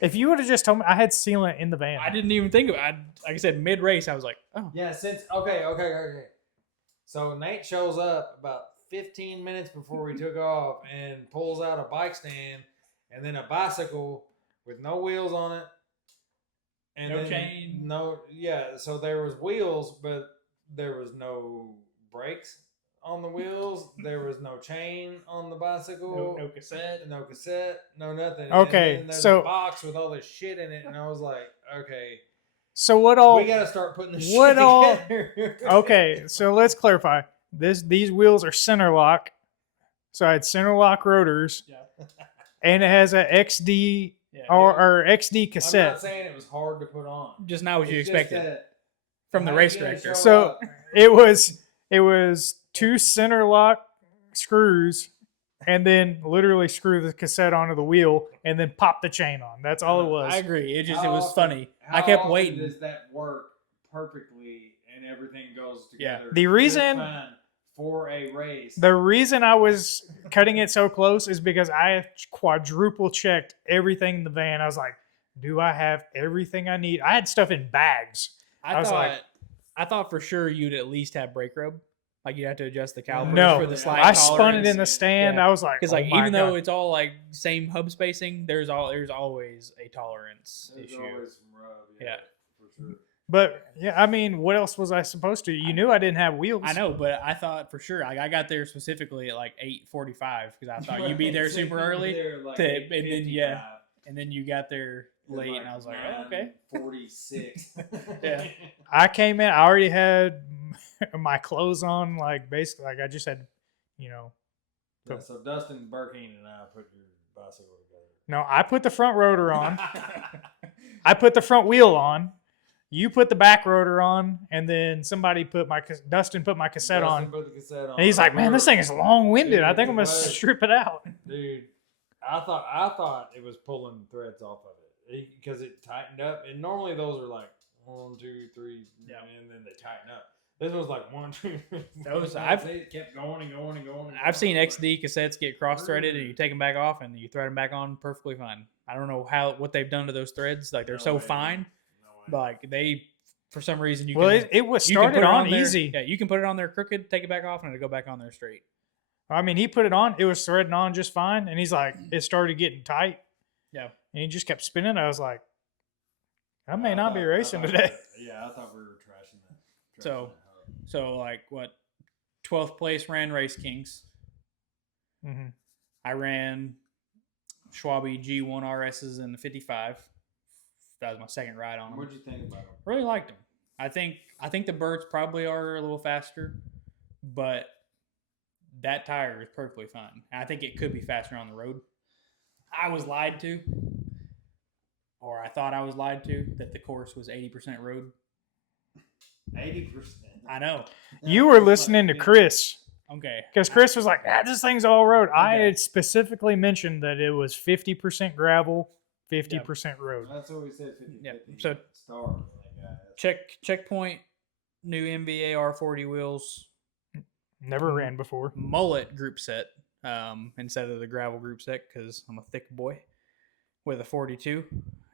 If you would have just told me I had sealant in the van, I didn't even think of it. Like I said, mid race, I was like, oh Yeah, okay. So Nate shows up about 15 minutes before we took off and pulls out a bike stand and then a bicycle with no wheels on it. And No then chain. So there was wheels, but there was no brakes on the wheels. There was no chain on the bicycle. no cassette. No cassette. No nothing. Okay, And then there's so- a box with all this shit in it, and I was like, okay, so what all? we got to start putting this what shit all- together. Okay, so let's clarify. These wheels are center lock, so I had center lock rotors, Yeah. and it has a XD Yeah, or XD I'm not cassette. saying it was hard to put on. just not what you It's just expected that from the how race you gonna director. show So up? it was two center lock screws, and then literally screw the cassette onto the wheel, and then pop the chain on. That's all it was. I agree. It How was often- funny. I how kept often waiting. Does that work perfectly and everything goes Yeah. together? The reason- just fine for a race. The reason I was cutting it so close is because I quadruple checked everything in the van. I was like, do I have everything I need? I had stuff in bags. I was like- I thought for sure you'd at least have brake rub. Like you'd have to adjust the calipers No, for the slide I tolerance. spun it in the stand. Yeah. I was like, Because oh like my even though God. it's all like same hub spacing, there's always a tolerance There's issue. always some rub. Yeah. for sure. But yeah, I mean, what else was I supposed to? You knew I didn't have wheels. I know, but I thought for sure. Like I got there specifically at like 8:45 because I thought you'd be there So you super were early, there like and then 8:55. and then you got there late, and I was like, oh, okay. 46. Yeah. I came in. I already had my clothes on. Like basically, like I just had, Yeah, so Dustin Burkeen and I put your bicycle together. no. I put the front rotor on. I put the front wheel on. You put the back rotor on, and then Dustin put my cassette Dustin on. put the cassette on. And he's like, "Man, this thing is long-winded. I think I'm gonna Dude, strip it out." Dude, I thought it was pulling threads off of it because it tightened up. And normally those are like 1, 2, 3, Yeah. and then they tighten up. This was like 1, 2. Those- it kept going and going and going. I've seen XD cassettes get cross-threaded, and you take them back off, and you thread them back on perfectly fine. I don't know what they've done to those threads. Like they're No so idea. fine. No Like they, for some reason, you Well, can. it was you can started put it on there- easy. Yeah, you can put it on there crooked, take it back off, and it'll go back on there straight. I mean, he put it on. It was threading on just fine, and he's like, it started getting tight. Yeah. And he just kept spinning. I was like, I may I not be thought- racing I thought today. I thought we were trashing that. So- So like what 12th place ran Race Kings. Mm-hmm. I ran Schwabe G1 RSs in the 55. That was my second ride on them. What'd you think about them? Really liked them. I think the birds probably are a little faster, but that tire is perfectly fine. I think it could be faster on the road. I was lied to, or I thought I was lied to, that the course was 80% road. 80%. I know. You were listening to Chris. Okay. Because Chris was like, this thing's all road. I Okay. had specifically mentioned that it was 50% gravel, 50% road. That's what we said. 50, Yeah. 50 So star. checkpoint, new MVA R40 wheels, Never ran before. mullet group set instead of the gravel group set because I'm a thick boy with a 42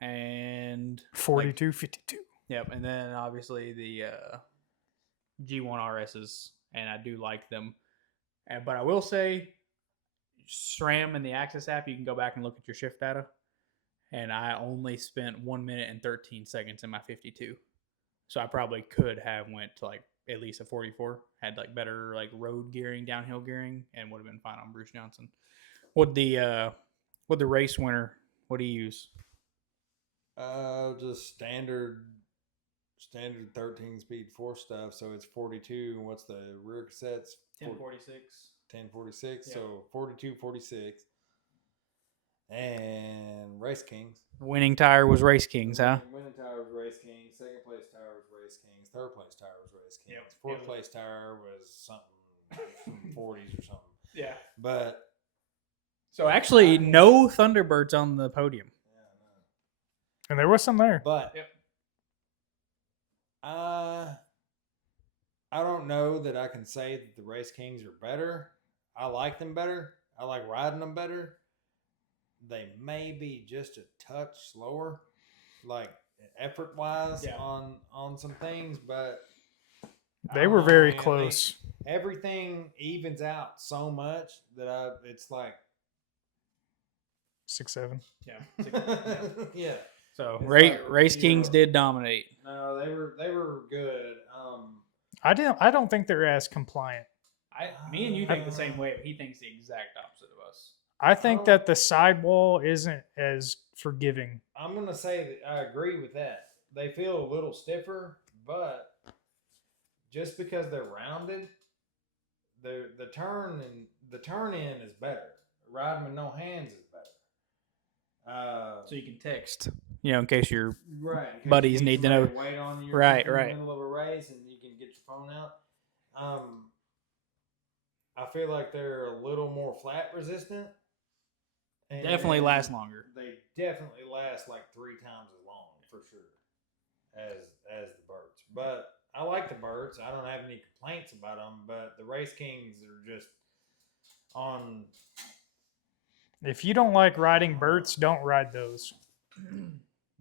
and 42, 52. Yep, and then obviously the G1 RSs, and I do like them. But I will say, SRAM and the Access app, you can go back and look at your shift data. And I only spent 1 minute and 13 seconds in my 52. So I probably could have went to like at least a 44, had like better like road gearing, downhill gearing, and would have been fine on Bruce Johnson. What the race winner? What do you use? Just standard 13 speed 4 stuff. So it's 42. And what's the rear cassettes? 1046. 1046. Yeah. So 42, 46. And Race Kings. Winning tire was Race Kings, huh? Winning tire was Race Kings. Second place tire was Race Kings. Third place tire was Race Kings. Yep. Fourth place tire was something 40s or something. Yeah. But So actually, no Thunderbirds on the podium. And there was some there. But Yep. I don't know that I can say that the Race Kings are better. I like them better. I like riding them better. They may be just a touch slower, like effort wise on some things, but They were very close. Everything evens out so much that it's like 6, 7. Yeah. yeah. So It's like, Race Kings did dominate. No, they were good. I don't think they're as compliant. Me and you think the same way, but he thinks the exact opposite of us. I think that the sidewall isn't as forgiving. I'm gonna say that I agree with that. They feel a little stiffer, but just because they're rounded, the turn in is better. Riding with no hands is better. So you can text, in case you're Right, in case buddies you need to know. somebody wait on you Right, in right. the middle of a race, and you can get your phone out. I feel like they're a little more flat resistant. And definitely last longer. They definitely last like 3 times as long for sure as the birds. But I like the birds. I don't have any complaints about them. But the Race Kings are just on. If you don't like riding Burts, don't ride those.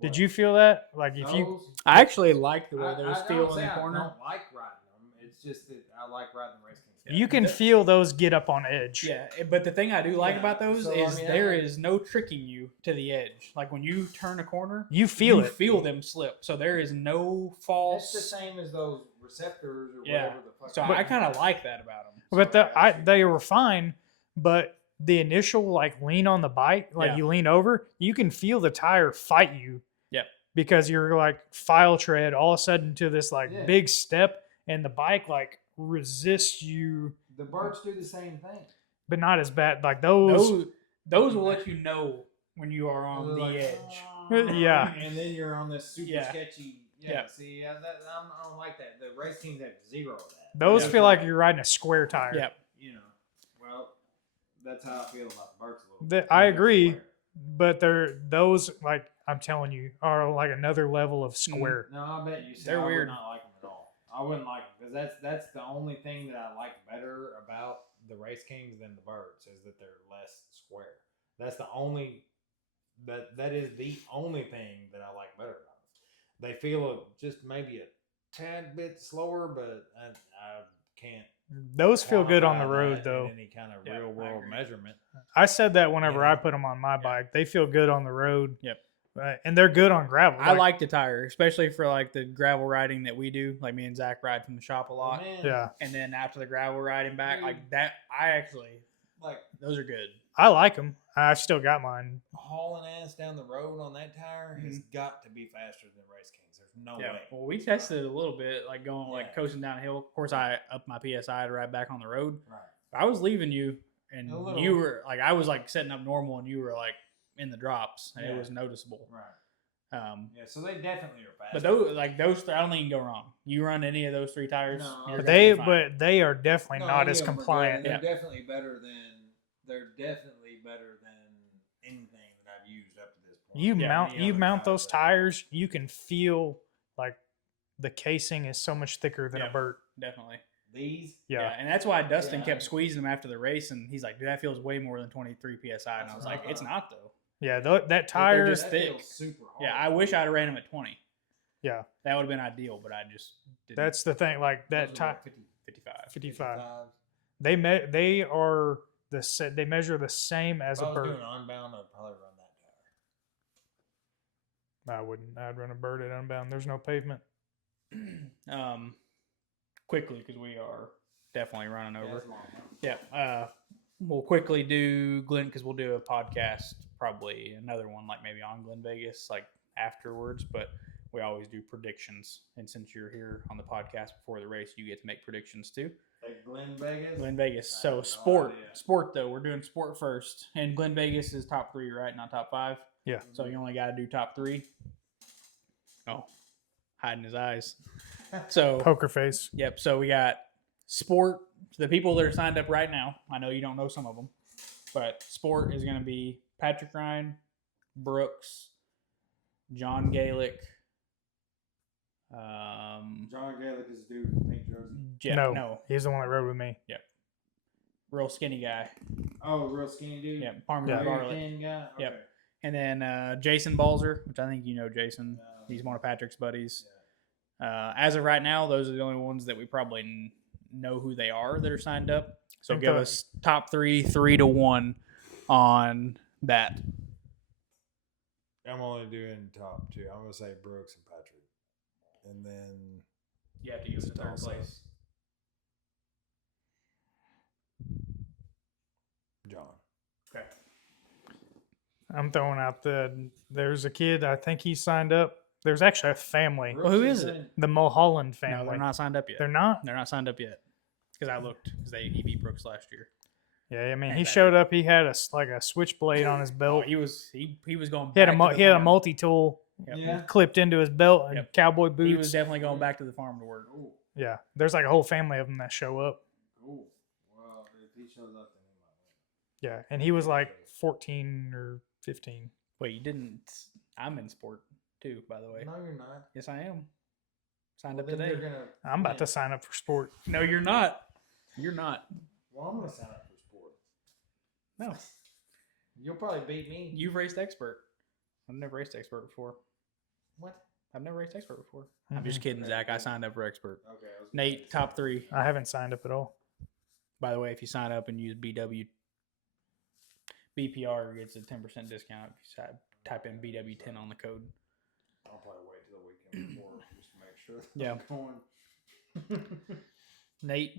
Did you feel that? Like if you, I actually like the way I those don't feel in say the I corner. don't like riding them. It's just that I like riding the Race Kings. you can feel those get up on edge. Yeah, but the thing I do like about those so, is I mean, there is no tricking you to the edge. Like when you turn a corner, You feel you it. feel them slip. So there is no false. It's the same as those receptors or Yeah. whatever the fuck. So I kind of like that about them. But they were fine. But the initial like lean on the bike, like Yeah. you lean over, you can feel the tire fight you. Yep. Because you're like file tread all of a sudden to this like Yeah. big step, and the bike like resists you, The birds do the same thing. but not as bad. Like those Those will let you know when you are on They're the like, edge. Yeah. And then you're on this super Yeah. sketchy. Yeah. Yeah. See, I don't like that. The Race Kings have 0 of that. those Yeah. feel like you're riding a square tire. Yep. You know. Well, that's how I feel about the birds a little. I bit. agree, but those like I'm telling you are like another level of square. No, I bet you. See, They're I weird. would not like them at all. I wouldn't like them because that's the only thing that I like better about the Race Kings than the birds is that they're less square. That's the only that is the only thing that I like better about them. They feel just maybe a tad bit slower, but I can't. Those feel good on the quantify road that though. in any kind of Yeah, real I world agree. measurement. I said that whenever Yeah. I put them on my bike, they feel good on the road. Yep. Right. And they're good on gravel. I like the tire, especially for like the gravel riding that we do. Like me and Zach ride from the shop a lot. Man, Yeah. And then after the gravel riding back, like that, I actually, like those are good. I like them. I still got mine. hauling ass down the road on that tire has got to be faster than Race Kings. There's no way. Well, we tested it a little bit, like going, like coasting downhill. Of course, I upped my PSI to ride back on the road. Right. I was leaving you, and A little. you were like, I was like setting up normal, and you were like in the drops, and it Yeah. was noticeable. Right. Yeah, so they definitely are fast. But those, I don't think you can go wrong. You run any of those 3 tires, No. you're But gonna be fine. they are definitely not as compliant. They're definitely better than anything that I've used up to this point. You mount those tires, you can feel like the casing is so much thicker than a Burt. Definitely. These, Yeah. And that's why Dustin kept squeezing them after the race, and he's like, "Dude, that feels way more than 23 psi." And I was like, "It's not though." Yeah, that tire just thick. feels super hard. Yeah, I wish I'd have ran them at 20. Yeah. That would have been ideal, but I just didn't. That's the thing. Like that Those are tire, 55. 55. They are they measure the same as If I a was Burt. doing Unbound, I'd probably run that tire. I wouldn't. I'd run a Burt at Unbound. There's no pavement. Quickly, because we are definitely running over. it's long, huh? Yeah. We'll quickly do Glen, because we'll do a podcast, probably another one, like maybe on Glenvegas, like afterwards. But we always do predictions, and since you're here on the podcast before the race, you get to make predictions too. Like Glenvegas? Glenvegas. I So have no sport idea. though. We're doing sport first, and Glenvegas is top 3, right? Not top 5. Yeah. So you only got to do top 3. Oh, hiding his eyes. So Poker face. yep. So we got sport. The people that are signed up right now. I know you don't know some of them, but sport is going to be Patrick Ryan, Brooks, John Galick. John Galick is dude with the pink jersey. No, he's the one that rode with me. real skinny guy. Oh, real skinny dude? Yeah, Parmer Yeah. Garlic. Thin guy? Okay. Yep. And then Jason Balzer, which I think you know Jason. No. He's one of Patrick's buddies. As of right now, those are the only ones that we probably know who they are that are signed up. So give us top 3, 3-1 on that. I'm only doing top 2. I'm going to say Brooks and Patrick. And then You have to give us a third Also. place. John. Okay. I'm throwing out there's a kid, I think he signed up. There's actually a family. Well, who is it? The Mulholland No, family. they're not signed up yet. They're not? They're not signed up yet. Because I looked. Because he beat Brooks last year. Yeah, I mean, And he that- showed up. He had a switchblade on his Oh, belt. he was going. He had back to the he had a farm. multi-tool Yep. Yeah. clipped into his belt and Yep. cowboy He was boots. definitely going back to the farm to work. Cool. Yeah, there's like a whole family of them that show up. Cool. Well, if he shows up, then he might win. Yeah, and he was like 14 or 15. Wait, you didn't? I'm in sport too, by the way. No, you're not. Yes, I am. Signed Well, up then today. you're gonna I'm about win. to sign up for sport. No, you're not. You're not. Well, I'm going to sign up for sport. No, You'll probably beat me. you've raced expert. I've never raced expert before. What? I've never raced expert before. I'm just kidding, Zach. I signed up for expert. Okay. I was gonna Nate, say top 3. I haven't signed up at all. By the way, if you sign up and use BPR gets a 10% discount if you type in BW10 on the code. I'll probably wait till the weekend before just to make sure. Yeah. I'm going. Nate,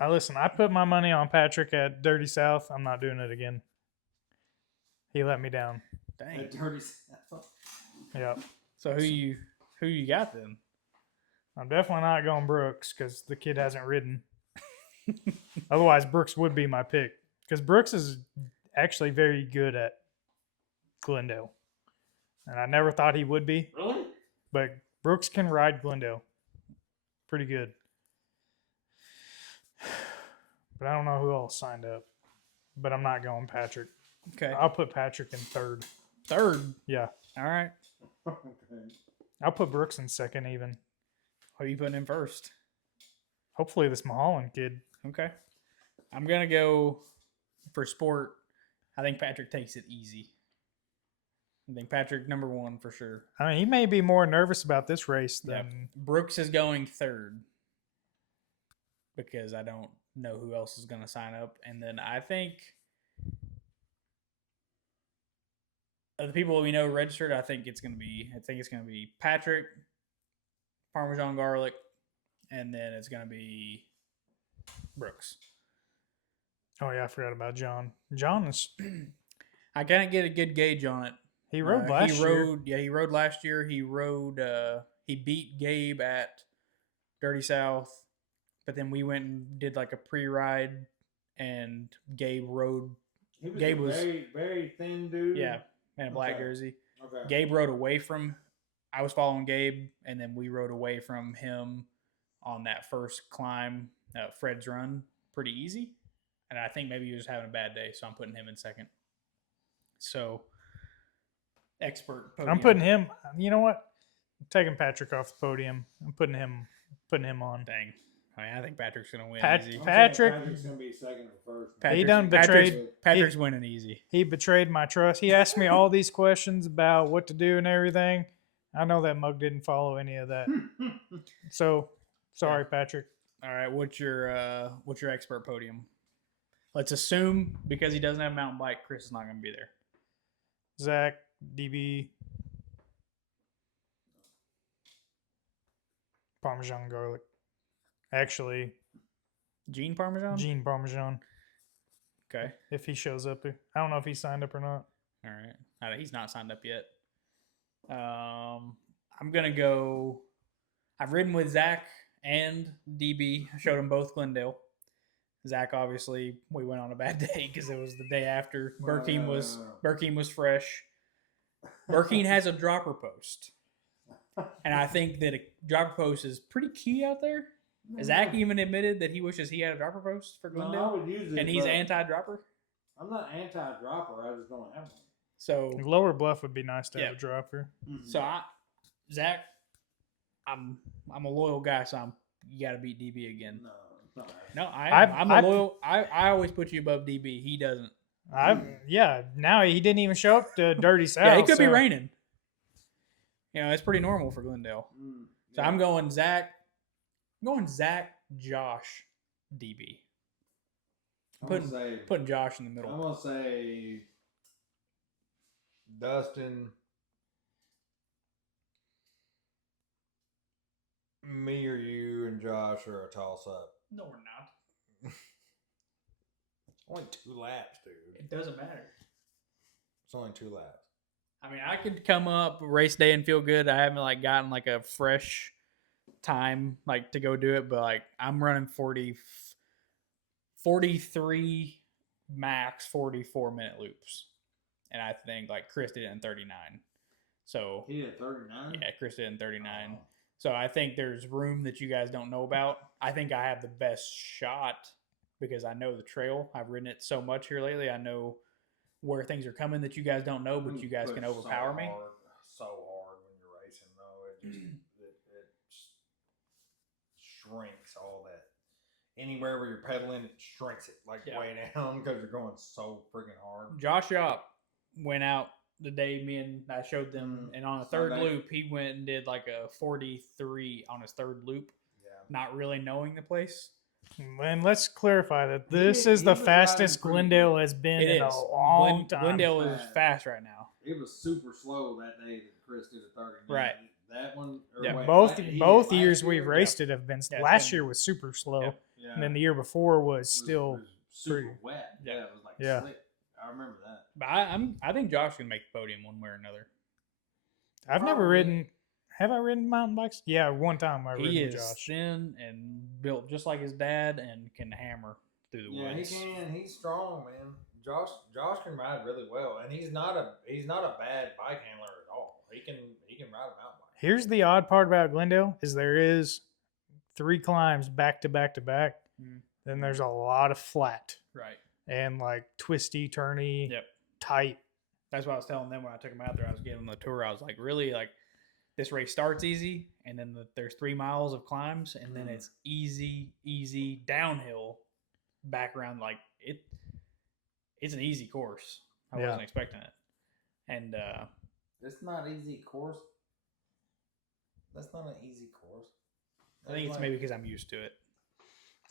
I put my money on Patrick at Dirty South. I'm not doing it again. He let me down. dang. That dirty South. Yeah, So who you got then? I'm definitely not going Brooks because the kid hasn't ridden. Otherwise, Brooks would be my pick because Brooks is actually very good at Glendale, and I never thought he would be. Really? But Brooks can ride Glendale pretty good. But I don't know who else signed up. But I'm not going Patrick. Okay. I'll put Patrick in third. Third. Yeah. All right. Okay. I'll put Brooks in second even. Who are you putting in first? Hopefully this Mulholland kid. Okay. I'm going to go for sport. I think Patrick takes it easy. I think Patrick number 1 for sure. I mean, he may be more nervous about this race Yep. than Brooks is going third because I don't know who else is going to sign up. And then I think of the people we know registered, I think it's gonna be Patrick, Parmesan Garlic, and then it's gonna be Brooks. Oh yeah, I forgot about John. John is I can't get a good gauge on it. he rode last year. Yeah, he rode last year. He rode. He beat Gabe at Dirty South, but then we went and did like a pre-ride, and Gabe rode. He was Gabe a was very thin dude. yeah, in a black Okay. jersey. Okay. Gabe rode away from. I was following Gabe, and then we rode away from him on that first climb, Fred's Run, pretty easy. And I think maybe he was having a bad day, so I'm putting him in second. So, expert podium. I'm putting him. You know what? I'm taking Patrick off the podium. I'm putting him on. Dang. I think Patrick's going to win Pat- easy. Patrick- Patrick's gonna be second or first. He done betrayed. Patrick's winning easy. He betrayed my trust. He asked me all these questions about what to do and everything. I know that mug didn't follow any of that. So, sorry, Patrick. All right, what's your expert podium? Let's assume because he doesn't have a mountain bike, Chris is not going to be there. Zach, DB, Parmesan Garlic. Actually, Gene Parmesan? Gene Parmesan. Okay. If he shows up here. I don't know if he signed up or not. All right. He's not signed up yet. I'm going to go. I've ridden with Zach and DB. I showed them both Glendale. Zach, obviously, we went on a bad day because it was the day after. Burkeen was fresh. Burkeen has a dropper post. And I think that a dropper post is pretty key out there. Zach even admitted that he wishes he had a dropper post for Glendale. I would use it, and he's but anti-dropper. I'm not anti-dropper. I just don't have one. So Lower Bluff would be nice to Yeah. have a dropper. So Zach, I'm a loyal guy, so you got to beat DB again. No, it's not happening. No, I'm loyal. I always put you above DB. He doesn't. Now he didn't even show up to Dirty South. Yeah, it could be so- raining. You know, it's pretty normal for Glendale. So I'm going Zach. Josh, DB. Putting Josh in the middle. I'm gonna say Dustin, me or you and Josh are a toss up. No, we're not. Only 2 laps, dude. It doesn't matter. It's only 2 laps. I mean, I could come up race day and feel good. I haven't gotten a fresh time to go do it, but I'm running 43 max 44-minute loops, and I think Chris did it in 39. So He did 39. yeah, Chris did it in 39. Oh. So I think there's room that you guys don't know about. I think I have the best shot because I know the trail. I've ridden it so much here lately. I know where things are coming that you guys don't know, but you guys can overpower me. So hard when you're racing, though. It shrinks all that. Anywhere where you're pedaling, it shrinks it way down because you're going so freaking hard. Josh Yop went out the day me and I showed them, and on the third Sunday. loop, he went and did a 43 on his third loop, Yeah. not really knowing the place. And let's clarify that this He is the was fastest riding pretty Glendale good. has been It in is. a long time. Glendale is Fast. fast right now. It was super slow that day that Chris did a 30. Right. That one. Or Yeah. wait, Both he did both last years year? we've raced it have been. Yeah, it's Last been- year was super slow, Yeah. Yeah. and then the year before was It was- still. it was super pretty- wet. Yeah. Yeah, it was Yeah. slick. I remember that. But I think Josh can make the podium one way or another. I've never Probably. ridden. Have I ridden mountain bikes? Yeah, one time I He ridden is with Josh. thin and built just like his dad and can hammer through the Yeah, he woods. can. He's strong, man. Josh can ride really well, and he's not a bad bike handler at all. He can ride a mountain bike. Here's the odd part about Glendale is there is 3 climbs back to back to back. Mm. Then there's a lot of flat Right. and twisty, turny, Yep. tight. That's what I was telling them when I took them out there. I was giving them the tour. I was really this race starts easy, and then there's 3 miles of climbs, and then it's easy downhill back around. It's an easy course. I wasn't expecting it, and It's not easy course. That's not an easy course. I think it's maybe because I'm used to it.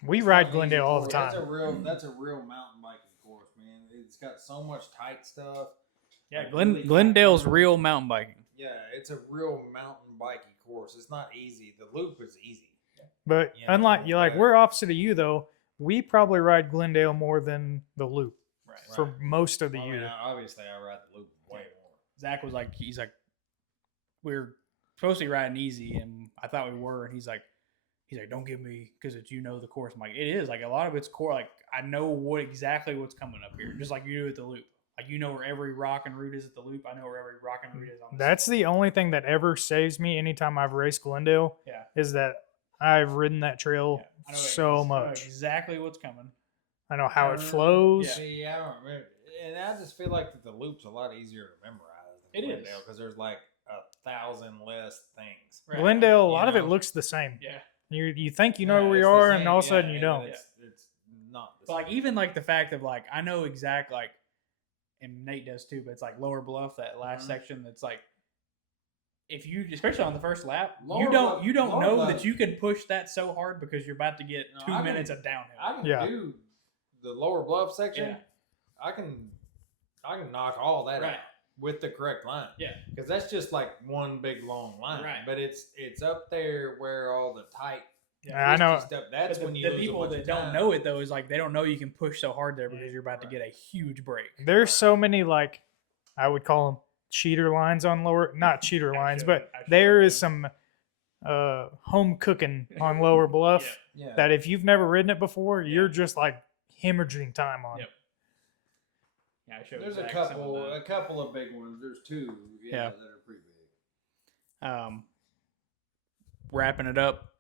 We It's ride not an Glendale easy all the course. time. That's a real mountain biking course, man. It's got so much tight stuff. Yeah, Like, really Glendale's flat real mountain biking. Yeah, it's a real mountain biking course. It's not easy. The loop is easy. But You know, unlike you, like but- we're opposite of you though. We probably ride Glendale more than the loop Right. for Right. most of the I mean, year. obviously, I ride the loop way more. Zach was like, we're supposed to be riding easy, and I thought we were, and he's like, don't give me because it's the course. I'm like, it is like a lot of it's core. Like I know exactly what's coming up here, just like you do at the loop. Like you know where every rock and route is at the loop. I know where every rock and route is on. That's the only thing that ever saves me anytime I've raced Glendale. Yeah. Is that I've ridden that trail I know so I know much. exactly what's coming. I know how it Yeah. flows. See, I don't remember, and I just feel like that the loop's a lot easier to memorize than It is. Glendale because there's like 1,000 less things. Right. Glendale, a You lot of it know? looks the same. Yeah. You think you know Yeah, where it's you the are, and same, all of a sudden yeah, you and don't. It's not the But like same. even like the fact of like I know exact like, and Nate does too. But it's like Lower Bluff, that last Mhm. section. That's like, if you, especially on the first lap, Lower you Bluff- don't Lower know Bluff- that you can push that so hard because you're about to get No, 2 I can- minutes of downhill. I can Yeah. do the lower bluff section. Yeah. I can knock all that Right. out with the correct line. Yeah. Because that's just like one big long line. Right. But it's up there where all the tight Yeah, I know. twisty stuff. That's But when the you lose people a bunch that of don't time. know it though is like they don't know you can push so hard there because you're about to Right. get a huge break. There's so many like I would call them cheater lines on lower, not cheater lines, but there is some home cooking on Lower Bluff Yeah. that if you've never ridden it before, Yeah. you're just like hemorrhaging time on. Yep. Yeah, I showed There's Zach a some couple of a couple of big ones. There's two Yeah. that are pretty big. the, wrapping it up.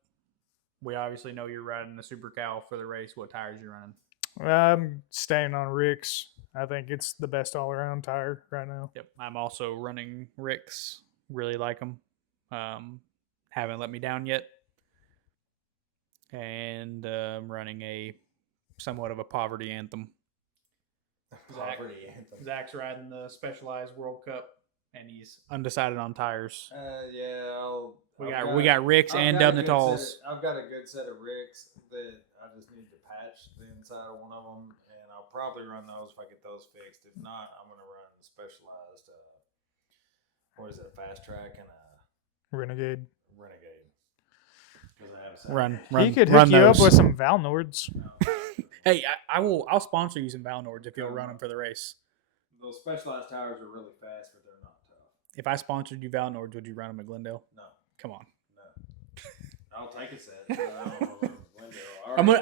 We obviously know you're riding the Super Cow for the race. What tires you running? I'm staying on Rick's. I think it's the best all around tire right now. Yep, I'm also running Rick's. Really like them. Haven't let me down yet. And I'm running a somewhat of a poverty anthem. Zach. Poverty anthem. Zach's riding the Specialized World Cup, and he's undecided on tires. Yeah, We got Rick's and Dub Natals. I've got a good set of Ricks that I just need to patch the inside of one of them, and I'll probably run those if I get those fixed. If not, I'm gonna run the Specialized. What is it? A Fast Track and a Renegade. Renegade. 'Cause I have a set. Run. He could run hook you up those. with some Valnords. Hey, I'll sponsor you some Valnords if you'll run them for the race. Those Specialized tires are really fast, but they're not tough. If I sponsored you Valnords, would you run them at Glendale? No, Come on. no. I'll take a set. But I don't know if Glendale. I'm gonna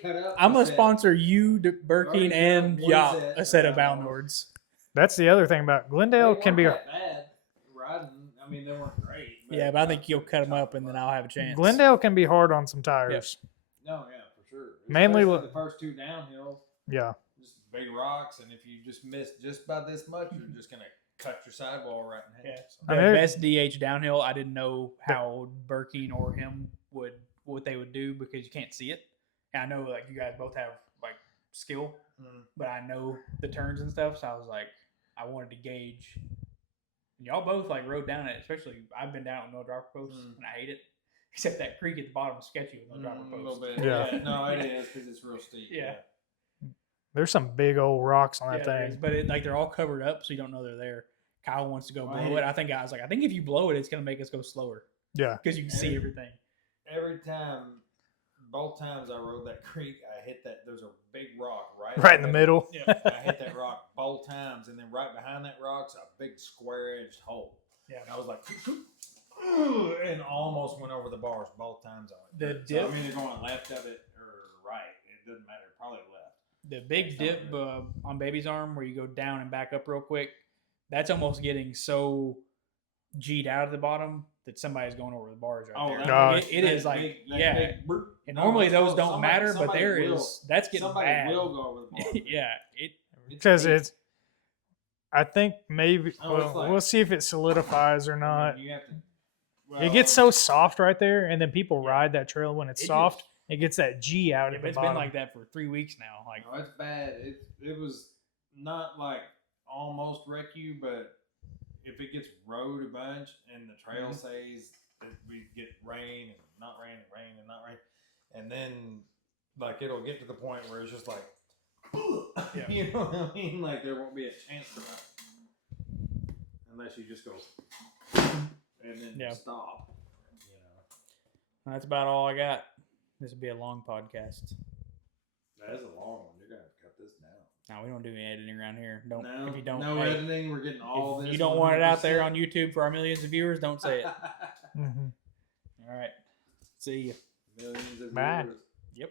cut up I'm a gonna set. sponsor you, Birkin, Already and got one Yacht set a set of of Valnords. Valnords. That's the other thing about Glendale They can be. weren't that bad riding. I mean, they weren't great. Yeah, but I think you'll cut them up, and then I'll have a chance. Glendale can be hard on some tires. No, yeah, for sure. Mainly Especially with- the first two downhills, Yeah. just big rocks, and if you just miss just by this much, you're just gonna cut your sidewall right in half. Yeah. So- The I mean, best DH downhill, I didn't know how Birkin or him what they would do because you can't see it. And I know like you guys both have like skill, but I know the turns and stuff, so I was like, I wanted to gauge. And y'all both like rode down it, especially I've been down with no dropper posts, and I hate it. Except that creek at the bottom is sketchy with no dropper A little posts. bit. Yeah. Yeah. No, it is because it's real steep. Yeah. There's some big old rocks on that Yeah, there is, thing. but like they're all covered up, so you don't know they're there. Kyle wants to go blow Right. it. I was like, I think if you blow it, it's gonna make us go slower Yeah. because you can see everything. Every time, both times I rode that creek, I hit that. There's a big rock right Right in the middle. Yeah. I hit that rock both times, and then right behind that rock's a big square-edged hole. Yeah. And I was like, and almost went over the bars both times. The So, dip- I mean, they're going left of it or right. It doesn't matter. Probably left. The big dip on Baby's arm where you go down and back up real quick, that's almost getting so G'd out of the bottom that somebody's going over the bars right there. God. It is like, yeah. And normally those don't matter, but that's getting somebody bad. will go over the bar. Yeah. Because deep. it's. I think maybe. Oh, it's like- we'll see if it solidifies or not. You have to, It gets so soft right there, and then people ride that trail when it's It soft. just- It gets that G out Yeah, at but the it's bottom. been like that for 3 weeks now. Like, No, it's bad. It was not like almost wreck you, but if it gets rode a bunch and the trail says that we get rain and not rain and rain and not rain, and then like it'll get to the point where it's just like, Yeah. you know what I mean? Like there won't be a chance for that. unless you just go and then Yeah. stop. You know, That's about all I got. This would be a long podcast. that is a long one. You're gonna have to cut this down. No, we don't do any editing around here. Don't No, if you don't. no hey, editing. We're getting all if this. you don't want it out there 100%. on YouTube for our millions of viewers, don't say it. Mhm. All right. See you. Millions of Bye. viewers. Yep.